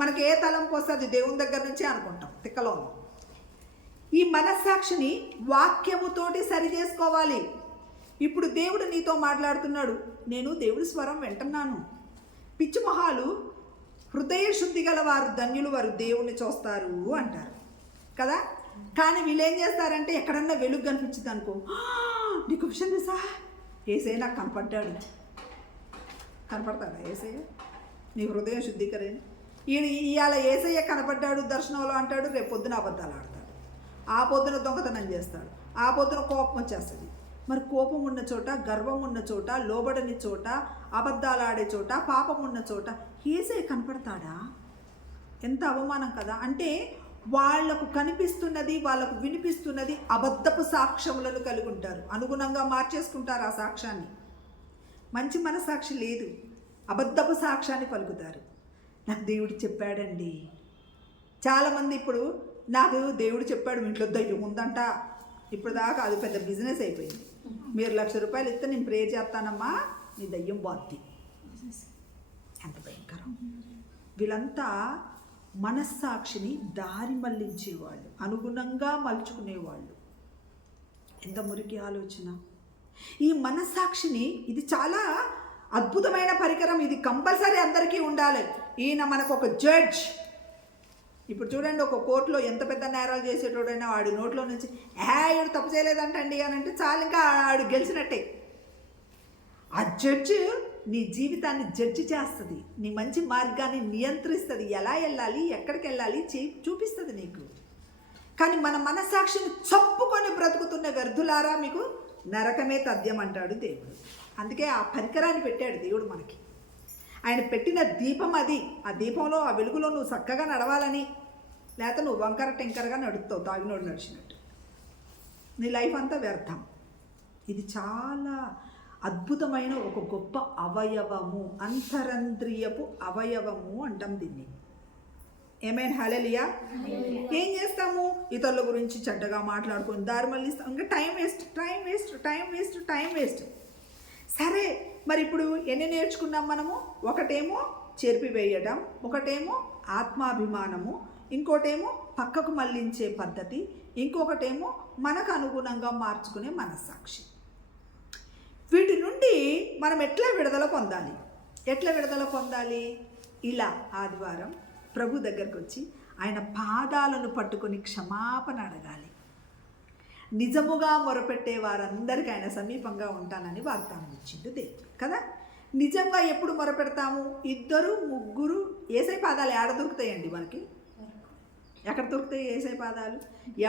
మనకి ఏ తలంపు వస్తే అది దేవుని దగ్గర నుంచే అనుకుంటాం తిక్కలో. ఈ మనస్సాక్షిని వాక్యముతోటి సరి చేసుకోవాలి. ఇప్పుడు దేవుడు నీతో మాట్లాడుతున్నాడు, నేను దేవుడి స్వరం వింటున్నాను. పిచ్చి మొహాలు, హృదయ శుద్ధి గల వారు ధన్యులు, వారు దేవుణ్ణి చూస్తారు అంటారు కదా. కానీ వీళ్ళు ఏం చేస్తారంటే, ఎక్కడన్నా వెలుగు కనిపించింది అనుకో, నీకు విషయం తెలుసా, ఏసయ్య నాకు కనపడ్డాడు. కనపడతాడా ఏసయ్య? నీ హృదయం శుద్ధీకరణ. ఇవాళ ఏసయ్య కనపడ్డాడు దర్శనంలో అంటాడు, రేపు పొద్దున అబద్ధాలు ఆడతాడు, ఆ పొద్దున దొంగతనం చేస్తాడు, ఆ పొద్దున కోపం వచ్చేస్తుంది, మరి కోపం ఉన్న చోట, గర్వం ఉన్న చోట, లోబడని చోట, అబద్ధాలు ఆడే చోట, పాపం ఉన్న చోట యేసయ్య కనపడతాడా? ఎంత అవమానం కదా. అంటే వాళ్లకు కనిపిస్తున్నది, వాళ్ళకు వినిపిస్తున్నది అబద్ధపు సాక్ష్యములను కలిగి ఉంటారు. అనుగుణంగా మార్చేసుకుంటారు ఆ సాక్ష్యాన్ని. మంచి మనసాక్షి లేదు, అబద్ధపు సాక్ష్యాన్ని పలుకుతారు. నాకు దేవుడు చెప్పాడండి. చాలామంది ఇప్పుడు నాకు దేవుడు చెప్పాడు, మీ ఇంట్లో దయ్యం ఉందంట. ఇప్పుడు దాకా అది పెద్ద బిజినెస్ అయిపోయింది. మీరు ₹1,00,000 ఇస్తే నేను ప్రేయర్ చేస్తానమ్మా, నీ దయ్యం బాధ్యత. ఎంత భయంకరం. వీళ్ళంతా మనస్సాక్షిని దారి మళ్లించేవాళ్ళు, అనుగుణంగా మలుచుకునేవాళ్ళు. ఎంత మురికి ఆలోచన. ఈ మనస్సాక్షిని, ఇది చాలా అద్భుతమైన పరికరం. ఇది కంపల్సరీ అందరికీ ఉండాలి. ఈయన మనకు ఒక జడ్జ్. ఇప్పుడు చూడండి, ఒక కోర్టులో ఎంత పెద్ద నేరాలు చేసేటోడైనా వాడి నోట్లో నుంచి ఈడు తప్పు చేయలేదంటండి అని అంటే చాలు, ఇంకా ఆడు గెలిచినట్టే. ఆ జడ్జి నీ జీవితాన్ని జడ్జి చేస్తుంది, నీ మంచి మార్గాన్ని నియంత్రిస్తుంది, ఎలా వెళ్ళాలి, ఎక్కడికి వెళ్ళాలి చూపిస్తుంది నీకు. కానీ మన మనస్సాక్షిని చప్పుకొని బ్రతుకుతున్న వ్యర్థులారా, మీకు నరకమే తథ్యం అంటాడు దేవుడు. అందుకే ఆ పరికరాన్ని పెట్టాడు దేవుడు మనకి. ఆయన పెట్టిన దీపం అది. ఆ దీపంలో, ఆ వెలుగులో నువ్వు చక్కగా నడవాలని, లేకపోతే నువ్వు వంకర టెంకరగా నడుస్తావు, తాగినోడు నడిచినట్టు. నీ లైఫ్ అంతా వ్యర్థం. ఇది చాలా అద్భుతమైన ఒక గొప్ప అవయవము, అంతరంద్రియపు అవయవము అంటాం దీన్ని. ఏమైనా హల్లెలూయా. ఏం చేస్తాము? ఇతరుల గురించి చెడ్డగా మాట్లాడుకొని దారి మళ్ళిస్తాం. ఇంకా టైం వేస్ట్. సరే, మరి ఇప్పుడు ఎన్ని నేర్చుకున్నాం మనము? ఒకటేమో చెరిపివేయడం, ఒకటేమో ఆత్మాభిమానము, ఇంకోటేమో పక్కకు మళ్ళించే పద్ధతి, ఇంకొకటేమో మనకు అనుగుణంగా మార్చుకునే మనస్సాక్షి. వీటి నుండి మనం ఎట్లా విడుదల పొందాలి? ఇలా ఆదివారం ప్రభు దగ్గరకు వచ్చి ఆయన పాదాలను పట్టుకొని క్షమాపణ అడగాలి. నిజముగా మొరపెట్టే వారందరికీ ఆయన సమీపంగా ఉంటానని వాగ్దానం ఇచ్చిండు దేవుడు కదా. నిజంగా ఎప్పుడు మొరపెడతాము? 2, 3 యేసయ్య పాదాలు ఏడ దొరుకుతాయండి మనకి? ఎక్కడ దొరుకుతాయి యేసయ్య పాదాలు?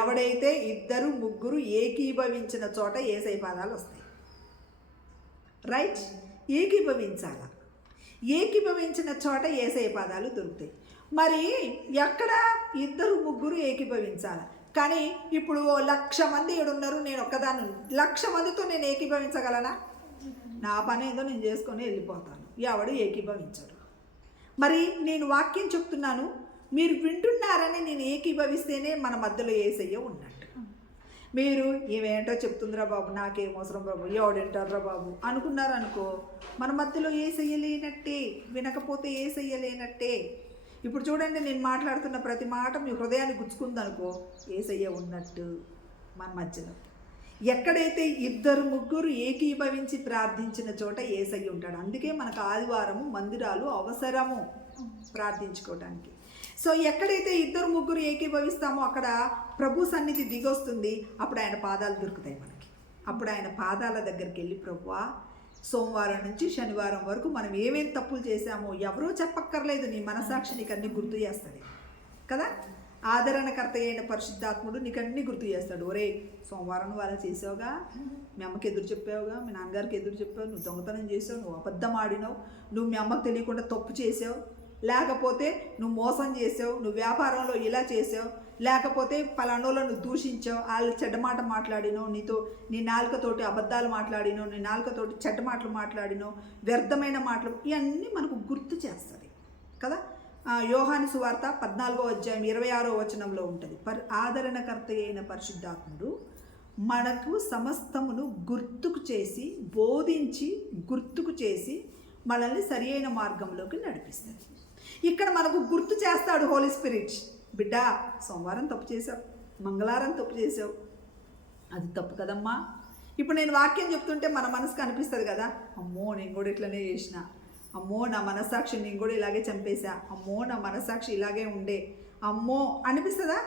ఎవడైతే 2, 3 ఏకీభవించిన చోట యేసయ్య పాదాలు వస్తాయి. రైట్? ఏకీభవించిన చోట యేసయ్య పాదాలు దొరుకుతాయి. మరి ఎక్కడ 2, 3 ఏకీభవించాలా? కానీ ఇప్పుడు 1,00,000 మంది ఏడున్నారు, నేను ఒక్కదాన్ని. 1,00,000 మందితో నేను ఏకీభవించగలనా? నా పని ఏదో నేను చేసుకొని వెళ్ళిపోతాను. ఎవడు ఏకీభవించడు. మరి నేను వాక్యం చెప్తున్నాను, మీరు వింటున్నారని నేను ఏకీభవిస్తేనే మన మధ్యలో యేసయ్య ఉన్నట్టు. మీరు ఏమేంటో చెప్తుందిరా బాబు, నాకేం అవసరం బాబు, ఎవడంటారా బాబు అనుకున్నారనుకో, మన మధ్యలో యేసయ్య లేనట్టే. వినకపోతే యేసయ్య లేనట్టే. ఇప్పుడు చూడండి, నేను మాట్లాడుతున్న ప్రతి మాట మీ హృదయాన్ని గుచ్చుకుందనుకో, యేసయ్య ఉన్నట్టు మన మధ్యలో. ఎక్కడైతే 2, 3 ఏకీభవించి ప్రార్థించిన చోట యేసయ్య ఉంటాడు. అందుకే మనకు ఆదివారము మందిరాలు అవసరము ప్రార్థించుకోవడానికి. సో ఎక్కడైతే 2, 3 ఏకీభవిస్తామో అక్కడ ప్రభు సన్నిధి దిగొస్తుంది. అప్పుడు ఆయన పాదాలు దొరుకుతాయి మనకి. అప్పుడు ఆయన పాదాల దగ్గరికి వెళ్ళి, ప్రభువా, సోమవారం నుంచి శనివారం వరకు మనం ఏమేమి తప్పులు చేశామో ఎవరో చెప్పక్కర్లేదు, నీ మనసాక్షి నీకు అన్నీ గుర్తు చేస్తుంది కదా. ఆదరణకర్త అయిన పరిశుద్ధాత్ముడు నీకు అన్నీ గుర్తు చేస్తాడు. ఒరే, సోమవారం నువ్వు అలా చేసావుగా, మీ అమ్మకి ఎదురు చెప్పావుగా, మీ నాన్నగారికి ఎదురు చెప్పావు, నువ్వు దొంగతనం చేసావు, నువ్వు అబద్ధం ఆడినావు, నువ్వు మీ అమ్మకు తెలియకుండా తప్పు చేసావు, లేకపోతే నువ్వు మోసం చేసావు, నువ్వు వ్యాపారంలో ఇలా చేసావు, లేకపోతే పలానోలో నువ్వు దూషించావు, వాళ్ళు చెడ్డ మాట మాట్లాడినావు, నీ నాలుకతోటి అబద్ధాలు మాట్లాడినావు, నీ నాలుకతోటి చెడ్డ మాటలు మాట్లాడినావు, వ్యర్థమైన మాటలు, ఇవన్నీ మనకు గుర్తు చేస్తుంది కదా. యోహాను సువార్త 14వ అధ్యాయం 26వ వచనంలో ఉంటుంది. ఆదరణకర్త అయిన పరిశుద్ధాత్ముడు మనకు సమస్తమును గుర్తుకు చేసి, బోధించి, గుర్తుకు చేసి మనల్ని సరి అయిన మార్గంలోకి నడిపిస్తుంది. ఇక్కడ మనకు గుర్తు చేస్తాడు హోలీ స్పిరిట్. బిడ్డ, సోమవారం తప్పు చేసావు, మంగళవారం తప్పు చేసావు, అది తప్పు కదమ్మా. ఇప్పుడు నేను వాక్యం చెప్తుంటే మన మనసుకు అనిపిస్తుంది కదా, అమ్మో నేను కూడా ఇట్లనే చేసిన, అమ్మో నా మనస్సాక్షి నేను కూడా ఇలాగే చంపేశా, అమ్మో నా మనస్సాక్షి ఇలాగే ఉండే, అమ్మో అనిపిస్తుందా?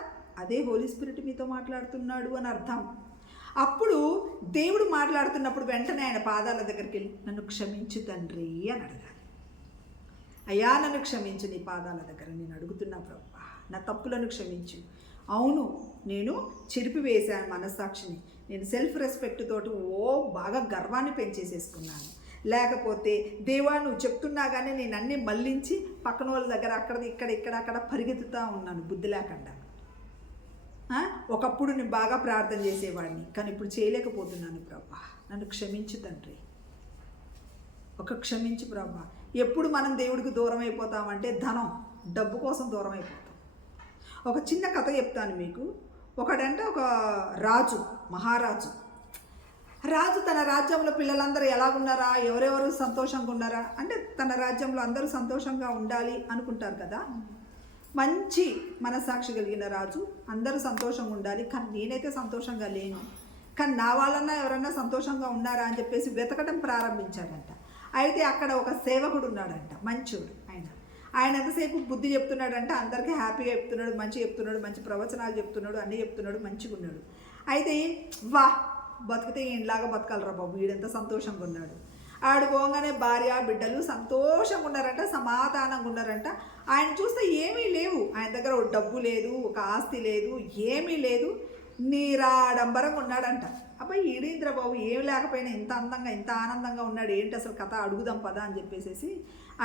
అదే హోలీ స్పిరిట్ మీతో మాట్లాడుతున్నాడు అని అర్థం. అప్పుడు దేవుడు మాట్లాడుతున్నప్పుడు వెంటనే ఆయన పాదాల దగ్గరికి వెళ్ళి, నన్ను క్షమించు తండ్రి అని అడగాలి. అయ్యా, నన్ను క్షమించు, నీ పాదాల దగ్గర నేను అడుగుతున్నా ప్రభువా, నా తప్పులను క్షమించు. అవును, నేను చెరిపివేశాను మనస్సాక్షిని, నేను సెల్ఫ్ రెస్పెక్ట్ తోటి బాగా గర్వాన్ని పెంచేసేసుకున్నాను. లేకపోతే దేవా నువ్వు చెప్తున్నా కానీ నేను అన్నీ మళ్ళించి పక్కన వాళ్ళ దగ్గర అక్కడ పరిగెత్తుతూ ఉన్నాను బుద్ధి లేకుండా. ఒకప్పుడు నేను బాగా ప్రార్థన చేసేవాడిని, కానీ ఇప్పుడు చేయలేకపోతున్నాను ప్రభా, నన్ను క్షమించు తండ్రి, క్షమించు ప్రభా. ఎప్పుడు మనం దేవుడికి దూరం అయిపోతామంటే డబ్బు కోసం దూరం అయిపోతాం. ఒక చిన్న కథ చెప్తాను మీకు. ఒక రాజు, మహారాజు తన రాజ్యంలో పిల్లలందరూ ఎలాగున్నారా, ఎవరెవరు సంతోషంగా ఉన్నారా అంటే తన రాజ్యంలో అందరూ సంతోషంగా ఉండాలి అనుకుంటారు కదా. మంచి మనస్సాక్షి కలిగిన రాజు, అందరూ సంతోషంగా ఉండాలి, కానీ నేనైతే సంతోషంగా లేను, కానీ నా వాళ్ళన్నా ఎవరన్నా సంతోషంగా ఉన్నారా అని చెప్పేసి వెతకడం ప్రారంభించాడంట. అయితే అక్కడ ఒక సేవకుడు ఉన్నాడంట, మంచోడు. ఆయన ఎంతసేపు బుద్ధి చెప్తున్నాడంట, అందరికీ హ్యాపీగా చెప్తున్నాడు, మంచి ప్రవచనాలు చెప్తున్నాడు, అన్నీ చెప్తున్నాడు, మంచిగా ఉన్నాడు. అయితే బతికితే ఈయనలాగా బతకాలరా బాబు, వీడెంత సంతోషంగా ఉన్నాడు. ఆడు పోగానే భార్య బిడ్డలు సంతోషంగా ఉన్నారంట, సమాధానంగా ఉన్నారంట. ఆయన చూస్తే ఏమీ లేవు, ఆయన దగ్గర ఒక డబ్బు లేదు, ఒక ఆస్తి లేదు, ఏమీ లేదు, నీరాడంబరంగా ఉన్నాడంట. అబ్బాయి ఈడేంద్ర బాబు ఏం లేకపోయినా ఇంత అందంగా ఇంత ఆనందంగా ఉన్నాడు, ఏంటి అసలు కథ, అడుగుదాం పదా అని చెప్పేసి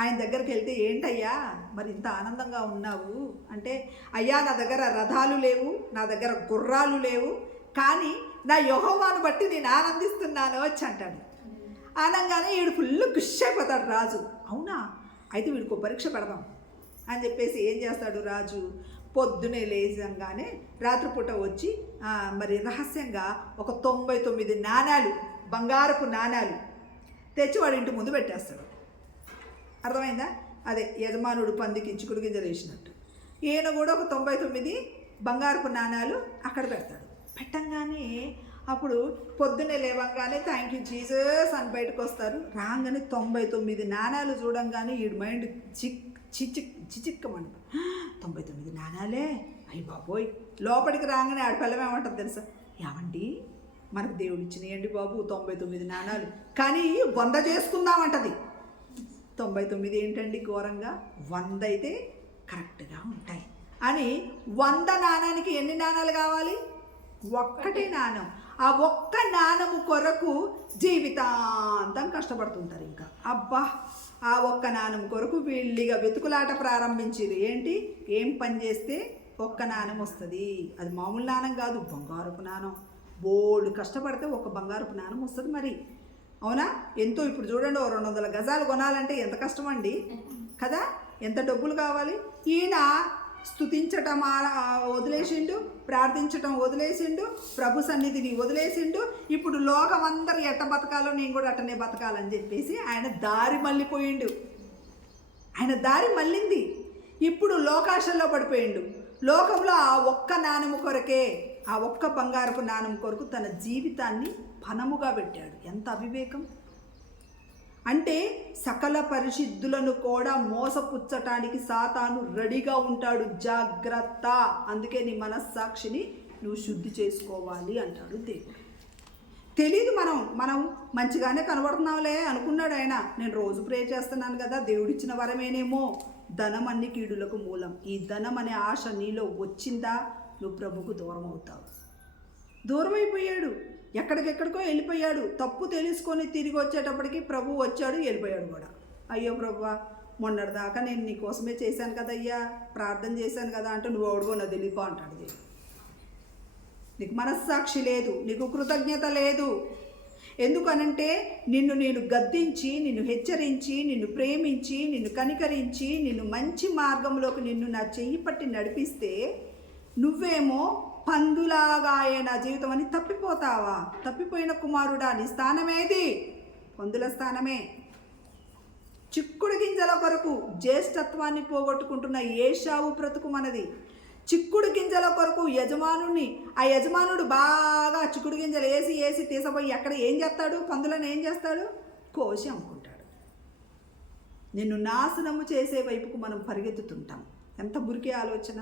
ఆయన దగ్గరికి వెళ్తే, ఏంటయ్యా మరి ఇంత ఆనందంగా ఉన్నావు అంటే, అయ్యా నా దగ్గర రథాలు లేవు, నా దగ్గర గుర్రాలు లేవు, కానీ నా యెహోవాను బట్టి నేను ఆనందిస్తున్నాను వచ్చి అంటాడు. అనగానే వీడు ఫుల్ ఖుషి అయిపోతాడు రాజు. అవునా, అయితే వీడికి పరీక్ష పెడదాం అని చెప్పేసి ఏం చేస్తాడు రాజు, పొద్దునే లేచంగానే రాత్రిపూట వచ్చి మరి రహస్యంగా ఒక 99 నాణాలు, బంగారపు నాణాలు తెచ్చి వాడి ఇంటి ముందు పెట్టేస్తాడు. అర్థమైందా? అదే యజమానుడు పందికి చిక్కుడు గింజలు వేసినట్టు ఈయన కూడా ఒక 99 బంగారపు నాణాలు అక్కడ పెడతాడు. పెట్టంగానే అప్పుడు పొద్దున్నే లేవంగానే థ్యాంక్ యూ జీసస్ అని బయటకు వస్తారు. రాగానే 99 నాణాలు చూడంగానే ఈ మైండ్ చిచిక్కమంట. 99 నాణాలే, అయ్యి బాబోయ్. లోపలికి రాగానే ఆడ పిల్లలు ఏమంటుంది తెలుసా, ఏమండి మనకు దేవుడు ఇచ్చినాయండి బాబు 99 నాణాలు, కానీ 100 చేసుకుందామంటది. 99 ఏంటండి ఘోరంగా, 100 అయితే కరెక్ట్గా ఉంటాయి అని 100 నాణానికి ఎన్ని నాణాలు కావాలి, ఒక్కటే నాణం. ఆ ఒక్క నాణము కొరకు జీవితాంతం కష్టపడుతుంటారు. ఇంకా అబ్బా ఆ ఒక్క నాణం కొరకు వీళ్ళిగా వెతుకులాట ప్రారంభించారు. ఏంటి, ఏం పని చేస్తే ఒక్క నాణం వస్తుంది, అది మామూలు నాణం కాదు, బంగారపు నాణం. బోల్డ్ కష్టపడితే ఒక బంగారపు నాణం వస్తుంది. మరి అవునా, ఎంతో ఇప్పుడు చూడండి, 200 గజాలు కొనాలంటే ఎంత కష్టం అండి కదా, ఎంత డబ్బులు కావాలి. ఈయన స్తుతించటం వదిలేసిండు, ప్రార్థించటం వదిలేసిండు, ప్రభు సన్నిధిని వదిలేసిండు. ఇప్పుడు లోకం అందరూ ఎట్ట బతకాలో నేను కూడా అట్టనే బతకాలని చెప్పేసి ఆయన దారి మళ్ళీపోయిండు. ఆయన దారి మళ్ళింది. ఇప్పుడు లోకాశల్లో పడిపోయిండు. లోకంలో ఆ ఒక్క నాణము కొరకే, ఆ ఒక్క బంగారపు నాణం కొరకు తన జీవితాన్ని పణముగా పెట్టాడు. ఎంత అవివేకం అంటే, సకల పరిశుద్ధులను కూడా మోసపుచ్చటానికి సాతాను రెడీగా ఉంటాడు, జాగ్రత్త. అందుకే నీ మనస్సాక్షిని నువ్వు శుద్ధి చేసుకోవాలి అంటాడు దేవుడు. తెలీదు, మనం మంచిగానే కనబడుతున్నావులే అనుకున్నాడు ఆయన. నేను రోజు ప్రే చేస్తున్నాను కదా, దేవుడిచ్చిన వరమేనేమో. ధనం అన్ని కీడులకు మూలం. ఈ ధనం అనే ఆశ నీలో వచ్చిందా, నువ్వు ప్రభుకు దూరం అవుతావు. దూరం అయిపోయాడు, ఎక్కడికెక్కడికో వెళ్ళిపోయాడు. తప్పు తెలుసుకొని తిరిగి వచ్చేటప్పటికి ప్రభు వచ్చాడు, వెళ్ళిపోయాడు కూడా. అయ్యో ప్రభువా, మొన్నటిదాకా నేను నీ కోసమే చేశాను కదయ్యా, ప్రార్థన చేశాను కదా అంటే నువ్వు ఓడిపో, నా తెలియపో అంటాడు దేవుడు. నీకు మనస్సాక్షి లేదు, నీకు కృతజ్ఞత లేదు. ఎందుకనంటే నిన్ను నేను గద్దించి, నిన్ను హెచ్చరించి, నిన్ను ప్రేమించి, నిన్ను కనికరించి, నిన్ను మంచి మార్గంలోకి నిన్ను నా చెయ్యి పట్టి నడిపిస్తే నువ్వేమో పందులాగా నా జీవితం అని తప్పిపోతావా? తప్పిపోయిన కుమారుడా, నీ స్థానమేది? పందుల స్థానమే. చిక్కుడు గింజల కొరకు జ్యేష్ఠత్వాన్ని పోగొట్టుకుంటున్న ఏశావు బ్రతుకు మనది. చిక్కుడు గింజల కొరకు యజమానుడిని, ఆ యజమానుడు బాగా చిక్కుడు గింజలు వేసి తీసపోయి అక్కడ ఏం చేస్తాడు, పందులను ఏం చేస్తాడు, కోసి అమ్ముకుంటాడు. నిన్ను నాశనము చేసే వైపుకు మనం పరిగెత్తుతుంటాం. ఎంత బురికే ఆలోచన.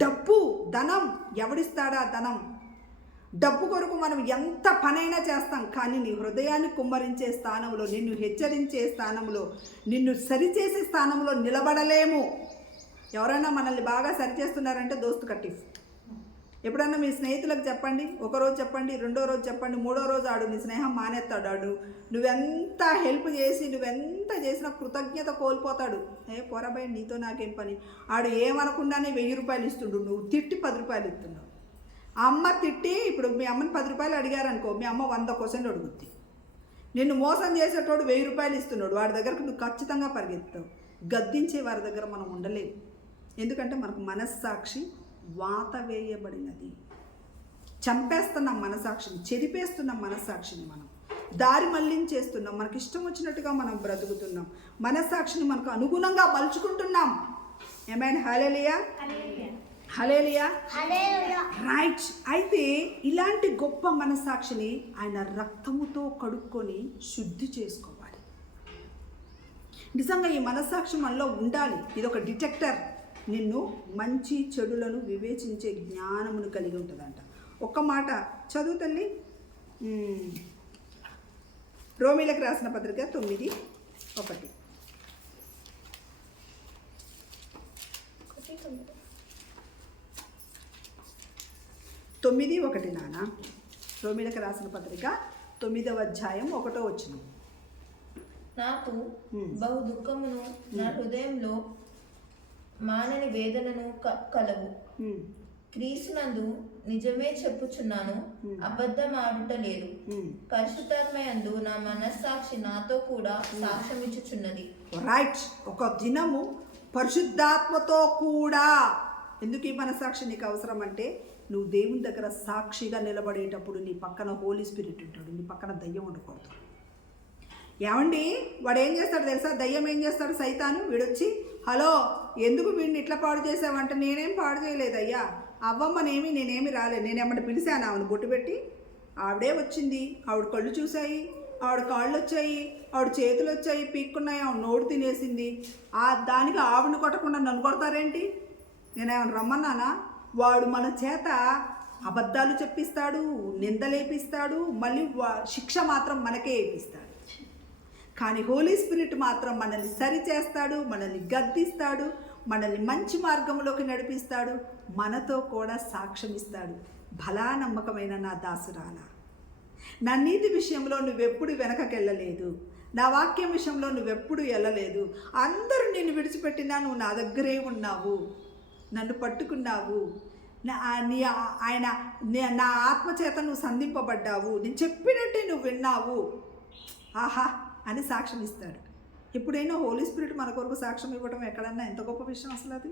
డబ్బు, ధనం, ఎవడిస్తాడా ధనం? డబ్బు కొరకు మనం ఎంత పనైనా చేస్తాం, కానీ నీ హృదయాన్ని కుమ్మరించే స్థానంలో, నిన్ను హెచ్చరించే స్థానంలో, నిన్ను సరిచేసే స్థానంలో నిలబడలేము. ఎవరైనా మనల్ని బాగా సరిచేస్తున్నారంటే దోస్తు కట్టిఫ్, ఎప్పుడన్నా మీ స్నేహితులకు చెప్పండి, ఒకరోజు చెప్పండి, రెండో రోజు చెప్పండి, మూడో రోజు ఆడు నీ స్నేహం మానేస్తాడు. ఆడు నువ్వెంత హెల్ప్ చేసి నువ్వెంత చేసినా కృతజ్ఞత కోల్పోతాడు. పోరాబాయ్ నీతో నాకేం పని. ఆడు ఏమనకుండానే 1000 రూపాయలు ఇస్తుండు, నువ్వు తిట్టి 10 రూపాయలు ఇస్తున్నావు. అమ్మ తిట్టి, ఇప్పుడు మీ అమ్మని 10 రూపాయలు అడిగారనుకో, మీ అమ్మ 100 క్వశ్చన్లు అడుగుద్ది. నిన్ను మోసం చేసేటోడు 1000 రూపాయలు ఇస్తున్నాడు, వాడి దగ్గరకు నువ్వు ఖచ్చితంగా పరిగెత్తావు. గద్దించే వారి దగ్గర మనం ఉండలేము. ఎందుకంటే మనకు మనస్సాక్షి వాత వేయబడినది. చంపేస్తున్నాం మనసాక్షిని, చెరిపేస్తున్నాం మనస్సాక్షిని, మనం దారి మళ్లించేస్తున్నాం, మనకి ఇష్టం వచ్చినట్టుగా మనం బ్రతుకుతున్నాం, మనస్సాక్షిని మనకు అనుగుణంగా మలుచుకుంటున్నాం. ఏమైనా హల్లెలూయా, హల్లెలూయా, రైట్. అయితే ఇలాంటి గొప్ప మనస్సాక్షిని ఆయన రక్తముతో కడుక్కొని శుద్ధి చేసుకోవాలి. నిజంగా ఈ మనస్సాక్షి మనలో ఉండాలి. ఇదొక డిటెక్టర్, నిన్ను మంచి చెడులను వివేచించే జ్ఞానమును కలిగి ఉంటుందంట. ఒక్క మాట చదువు తల్లి. రోమీలకు రాసిన పత్రిక 9:1. 9:1 నాన్న. రోమీలకు రాసిన పత్రిక 9వ అధ్యాయం 1వ వచనం. నాకు బహు దుఃఖమును నా హృదయంలో మానని వేదనను కలవు. క్రీస్తునందు నిజమే చెప్పుచున్నాను, అబద్ధం ఆడుట లేదు. పరిశుద్ధాత్మయందు నా మనస్సాక్షి నాతో కూడా సాక్ష్యమిచ్చుచున్నది. రైట్. ఒక దినము పరిశుద్ధాత్మతో కూడా. ఎందుకు ఈ మనస్సాక్షి నీకు అవసరం అంటే, నువ్వు దేవుని దగ్గర సాక్షిగా నిలబడేటప్పుడు నీ పక్కన హోలీ స్పిరిట్ ఉంటాడు, నీ పక్కన దయ్యం ఉండకూడదు. ఏమండి వాడు ఏం చేస్తాడు తెలుసా? దయ్యం ఏం చేస్తాడు? సైతాను వీడొచ్చి, హలో ఎందుకు వీడిని ఇట్లా పాడు చేసావంటే, నేనేం పాడు చేయలేదయ్యా, అవ్వమ్మనేమి నేనేమి రాలేదు, నేనేమన్నా పిలిచాను ఆమెను బొట్టు పెట్టి? ఆవిడే వచ్చింది, ఆవిడ కళ్ళు చూశాయి, ఆవిడ కాళ్ళు వచ్చాయి, ఆవిడ చేతులు వచ్చాయి, పీక్కున్నాయి, ఆవిడ నోడు తినేసింది. దానికి ఆవిడని కొట్టకుండా నన్ను కొడతారేంటి? నేనేమన్నా రమ్మన్నానా? వాడు మన చేత అబద్ధాలు చెప్పిస్తాడు, నిందలేపిస్తాడు, మళ్ళీ శిక్ష మాత్రం మనకే వేపిస్తాడు. కానీ హోలీ స్పిరిట్ మాత్రం మనల్ని సరిచేస్తాడు, మనల్ని గద్దిస్తాడు, మనల్ని మంచి మార్గంలోకి నడిపిస్తాడు, మనతో కూడా సాక్ష్యం ఇస్తాడు. భలా నమ్మకమైన నా దాసురాలా, నా నీతి విషయంలో నువ్వెప్పుడు వెనకకెళ్ళలేదు, నా వాక్యం విషయంలో నువ్వెప్పుడు వెళ్ళలేదు. అందరూ నిన్ను విడిచిపెట్టినా నువ్వు నా దగ్గరే ఉన్నావు, నన్ను పట్టుకున్నావు, నా ఆత్మచేత నువ్వు సంధింపబడ్డావు, నేను చెప్పినట్టే నువ్వు విన్నావు, ఆహా అని సాక్ష్యం ఇస్తాడు. ఎప్పుడైనా హోలీ స్పిరిట్ మన కొరకు సాక్ష్యం ఇవ్వడం ఎక్కడన్నా ఎంత గొప్ప విషయం అసలు అది.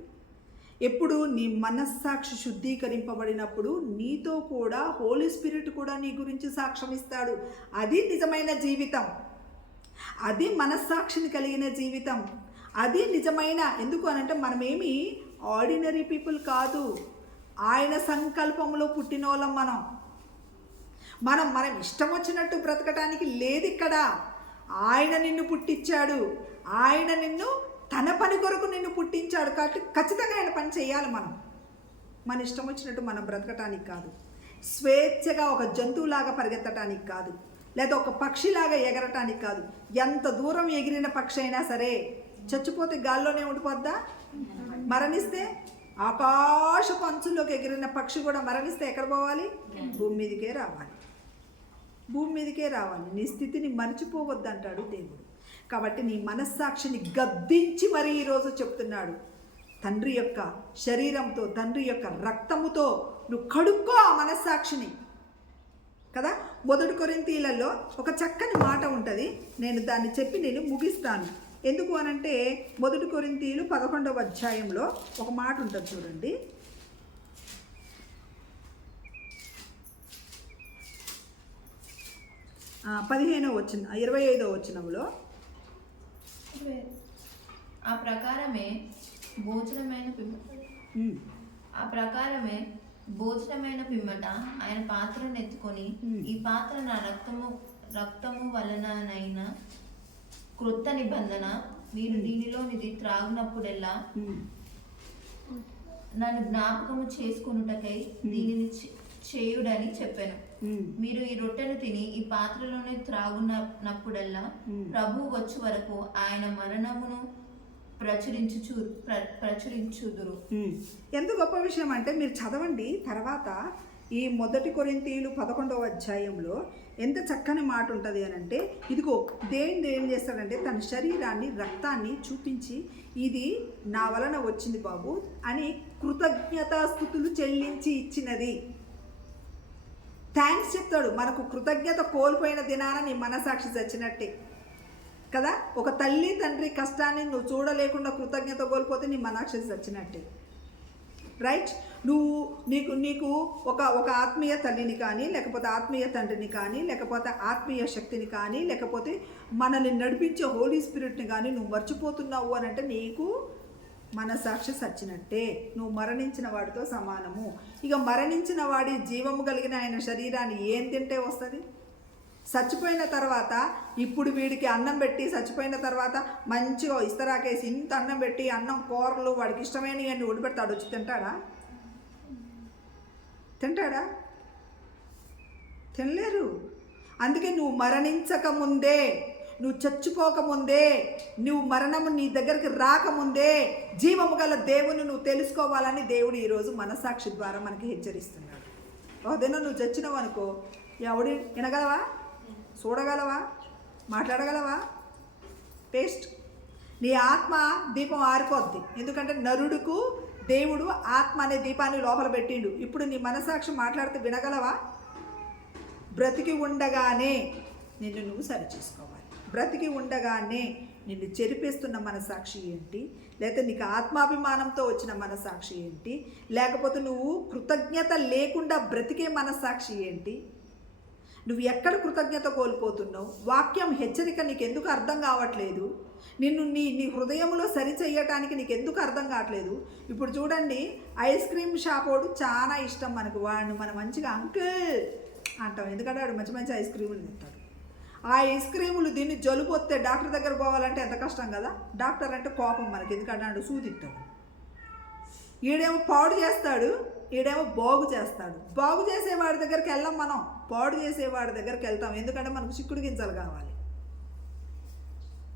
ఎప్పుడు నీ మనస్సాక్షి శుద్ధీకరింపబడినప్పుడు నీతో కూడా హోలీ స్పిరిట్ కూడా నీ గురించి సాక్ష్యం ఇస్తాడు. అది నిజమైన జీవితం, అది మనస్సాక్షిని కలిగిన జీవితం, అది నిజమైన. ఎందుకు అనంటే మనమేమి ఆర్డినరీ పీపుల్ కాదు, ఆయన సంకల్పంలో పుట్టిన వాళ్ళం. మనం ఇష్టం వచ్చినట్టు బ్రతకటానికి లేదు ఇక్కడ. ఆయన నిన్ను పుట్టించాడు, ఆయన నిన్ను తన పని కొరకు నిన్ను పుట్టించాడు. కాబట్టి ఖచ్చితంగా ఆయన పని చేయాలి. మన ఇష్టం వచ్చినట్టు మనం బ్రతకటానికి కాదు, స్వేచ్ఛగా ఒక జంతువులాగా పరిగెత్తటానికి కాదు, లేదా ఒక పక్షిలాగా ఎగరటానికి కాదు. ఎంత దూరం ఎగిరిన పక్షి అయినా సరే చచ్చిపోతే గాల్లోనే ఉండిపోద్దా? మరణిస్తే ఆకాశపు అంచుల్లోకి ఎగిరిన పక్షి కూడా మరణిస్తే ఎక్కడ పోవాలి? భూమి మీదకే రావాలి, భూమి మీదకే రావాలి. నీ స్థితిని మర్చిపోవద్దు అంటాడు దేవుడు. కాబట్టి నీ మనస్సాక్షిని గద్దించి మరీ ఈరోజు చెప్తున్నాడు, తండ్రి యొక్క శరీరంతో, తండ్రి యొక్క రక్తముతో నువ్వు కడుక్కో ఆ మనస్సాక్షిని కదా. 1 కొరింథీయులలో ఒక చక్కని మాట ఉంటుంది, నేను దాన్ని చెప్పి నేను ముగిస్తాను. ఎందుకు అనంటే 1 కొరింథీయులు 11వ అధ్యాయంలో ఒక మాట ఉంటుంది చూడండి. 15వ వచనం 25వ వచనంలో, ఆ ప్రకారమే భోజనమైన పిమ్మట ఆయన పాత్రను ఎత్తుకొని, ఈ పాత్ర నా రక్తము వలననైన క్రొత్త నిబంధన, మీరు దీనిలోనిది త్రాగినప్పుడెల్లా నన్ను జ్ఞాపకము చేసుకొనుటకై దీనిని చేయుడని చెప్పాను. మీరు ఈ రొట్టెను తిని ఈ పాత్రలోనే త్రాగునప్పుడల్లా ప్రభు వచ్చు వరకు ఆయన మరణమును ప్రచురించుదురు. ఎంత గొప్ప విషయం అంటే మీరు చదవండి తర్వాత ఈ 1 కొరింథీయులు 11వ అధ్యాయంలో ఎంత చక్కని మాట ఉంటుంది అని అంటే, ఇదిగో దేవుడు ఏం చేస్తాడంటే తన శరీరాన్ని రక్తాన్ని చూపించి ఇది నా వలన వచ్చింది బాబు అని కృతజ్ఞతాస్తుతులు చెల్లించి ఇచ్చినది. థ్యాంక్స్ చెప్తాడు. మనకు కృతజ్ఞత కోల్పోయిన దినాన నీ మనసాక్షి చచ్చినట్టే కదా. ఒక తల్లి తండ్రి కష్టాన్ని నువ్వు చూడలేకుండా కృతజ్ఞత కోల్పోతే నీ మనసాక్షి చచ్చినట్టే, రైట్. నీకు ఒక ఆత్మీయ తల్లిని కానీ, లేకపోతే ఆత్మీయ తండ్రిని కానీ, లేకపోతే ఆత్మీయ శక్తిని కానీ, లేకపోతే మనల్ని నడిపించే హోలీ స్పిరిట్ని కానీ నువ్వు మర్చిపోతున్నావు అని అంటే నీకు మనసాక్షి సచ్చినట్టే. నువ్వు మరణించిన వాడితో సమానము. ఇక మరణించిన వాడి జీవము కలిగిన ఆయన శరీరాన్ని ఏం తింటే వస్తుంది? చచ్చిపోయిన తర్వాత ఇప్పుడు వీడికి అన్నం పెట్టి చచ్చిపోయిన తర్వాత మంచిగా ఇస్తరాకేసి ఇంత అన్నం పెట్టి అన్నం కూరలు వాడికి ఇష్టమైనవి అన్ని ఉడిపెడతాడు. వచ్చి తింటాడా? తినలేరు. అందుకే నువ్వు మరణించకముందే, నువ్వు చచ్చిపోకముందే, నువ్వు మరణము నీ దగ్గరికి రాకముందే జీవము గల దేవుని నువ్వు తెలుసుకోవాలని దేవుడు ఈరోజు మనసాక్షి ద్వారా మనకి హెచ్చరిస్తున్నాడు. ఒకదిన నువ్వు చచ్చినావు అనుకో, ఎవడు వినగలవా? చూడగలవా? మాట్లాడగలవా? పేస్ట్. నీ ఆత్మ దీపం ఆరిపోద్ది. ఎందుకంటే నరుడుకు దేవుడు ఆత్మ అనే దీపాన్ని లోపల పెట్టిండు. ఇప్పుడు నీ మనసాక్షి మాట్లాడితే వినగలవా? బ్రతికి ఉండగానే నిన్ను నువ్వు సరి చేసుకోవాలి. బ్రతికి ఉండగానే నిన్ను చెరిపేస్తున్న మనసాక్షి ఏంటి? లేకపోతే నీకు ఆత్మాభిమానంతో వచ్చిన మనసాక్షి ఏంటి? లేకపోతే నువ్వు కృతజ్ఞత లేకుండా బ్రతికే మనసాక్షి ఏంటి? నువ్వు ఎక్కడ కృతజ్ఞత కోల్పోతున్నావు? వాక్యం హెచ్చరిక నీకు ఎందుకు అర్థం కావట్లేదు? నిన్ను నీ హృదయంలో సరి చేయటానికి నీకు ఎందుకు అర్థం కావట్లేదు? ఇప్పుడు చూడండి, ఐస్ క్రీమ్ షాప్ వాడు చాలా ఇష్టం మనకు. వాడిని మనం మంచిగా అంకుల్ అంటాం, ఎందుకంటే వాడు మంచి మంచి ఐస్ క్రీములు తింటాడు. ఆ ఐస్ క్రీములు దీన్ని జలుబు వస్తే డాక్టర్ దగ్గర పోవాలంటే ఎంత కష్టం కదా. డాక్టర్ అంటే కోపం మనకి, ఎందుకంటే వాడు సూదిస్తాడు. ఈడేమో పాడు చేస్తాడు, ఈడేమో బాగు చేస్తాడు. బాగు చేసేవాడి దగ్గరికి వెళ్ళాం మనం, పాడు చేసేవాడి దగ్గరికి వెళ్తాం. ఎందుకంటే మనకు చిక్కుడు గింజలు కావాలి.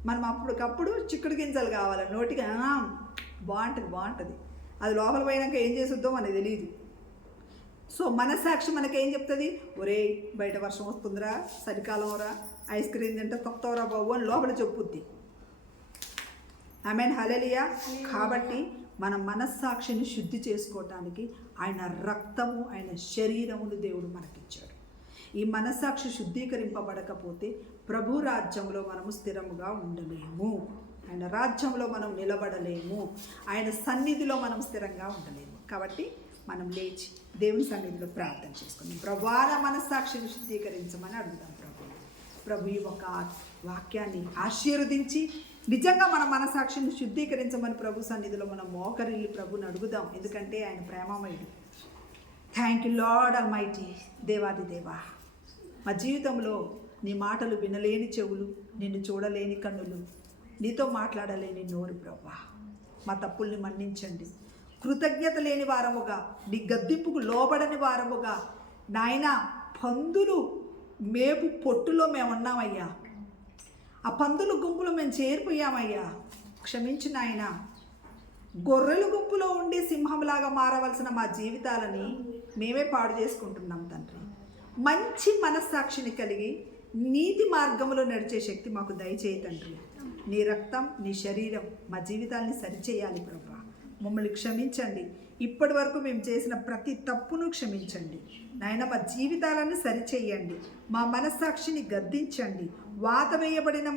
మనం అప్పటికప్పుడు చిక్కుడు గింజలు కావాలి నోటికి. బాగుంటుంది. అది లోపల పోయినాక ఏం చేస్తుందో మనకు తెలియదు. సో మనసాక్షి మనకేం చెప్తుంది? ఒరే బయట వర్షం వస్తుందిరా, చలికాలం రా, ఐస్ క్రీమ్ తింటే తొక్తవరా బాబు అని లోపల చెప్పుద్ది. ఆమేన్, హల్లెలూయా. కాబట్టి మన మనస్సాక్షిని శుద్ధి చేసుకోవటానికి ఆయన రక్తము, ఆయన శరీరమును దేవుడు మనకిచ్చాడు. ఈ మనస్సాక్షి శుద్ధీకరింపబడకపోతే ప్రభు రాజ్యంలో మనము స్థిరముగా ఉండలేము. ఆయన రాజ్యంలో మనం నిలబడలేము. ఆయన సన్నిధిలో మనం స్థిరంగా ఉండలేము. కాబట్టి మనం లేచి దేవుని సన్నిధిలో ప్రార్థన చేసుకుందాం. ప్రభువా మనస్సాక్షిని శుద్ధీకరించమని అడుగుదాం. ప్రభు ఈ ఒక వాక్యాన్ని ఆశీర్వదించి నిజంగా మన మనసాక్షిని శుద్ధీకరించమని ప్రభు సన్నిధిలో మనం మోకరిల్లి ప్రభుని అడుగుదాం. ఎందుకంటే ఆయన ప్రేమమయుడు. Thank you Lord Almighty. దేవాది దేవా, మా జీవితంలో నీ మాటలు వినలేని చెవులు, నిన్ను చూడలేని కన్నులు, నీతో మాట్లాడలేని నోరు ప్రభా, మా తప్పుల్ని మన్నించండి. కృతజ్ఞత లేని వారముగా, నీ గద్దింపుకు లోబడని వారముగా నాయన పందులు మేపు పొట్టులో మేము ఉన్నామయ్యా. ఆ పందుల గుంపులో మేము చేరిపోయామయ్యా. క్షమించు నాయన. గొర్రెల గుంపులో ఉండి సింహంలాగా మారవలసిన మా జీవితాలని మేమే పాడు చేసుకుంటున్నాం తండ్రి. మంచి మనస్సాక్షిని కలిగి నీతి మార్గంలో నడిచే శక్తి మాకు దయచేయి తండ్రి. నీ రక్తం, నీ శరీరం మా జీవితాల్ని సరిచేయాలి ప్రభా. మమ్మల్ని క్షమించండి. ఇప్పటి వరకు మేము చేసిన ప్రతి తప్పును క్షమించండి నాయన. మా జీవితాలను సరిచేయండి. మా మనస్సాక్షిని గద్దించండి. వాత వేయబడిన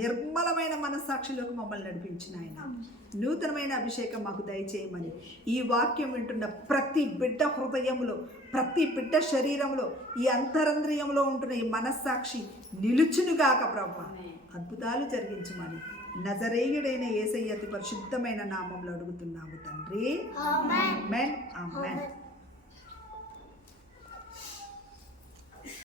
నిర్మలమైన మనస్సాక్షిలోకి మమ్మల్ని నడిపించిన ఆయన. నూతనమైన అభిషేకం మాకు దయచేయమని ఈ వాక్యం వింటున్న ప్రతి బిడ్డ హృదయంలో, ప్రతి బిడ్డ శరీరంలో, ఈ అంతరంద్రియంలో ఉంటున్న ఈ మనస్సాక్షి నిలుచునుగాక ప్రభా. అద్భుతాలు జరిగించమని నజరేయుడైన యేసయ్య అతి పరిశుద్ధమైన నామంలో అడుగుతున్నాము తండ్రి. ఆమేన్. ఆమేన్.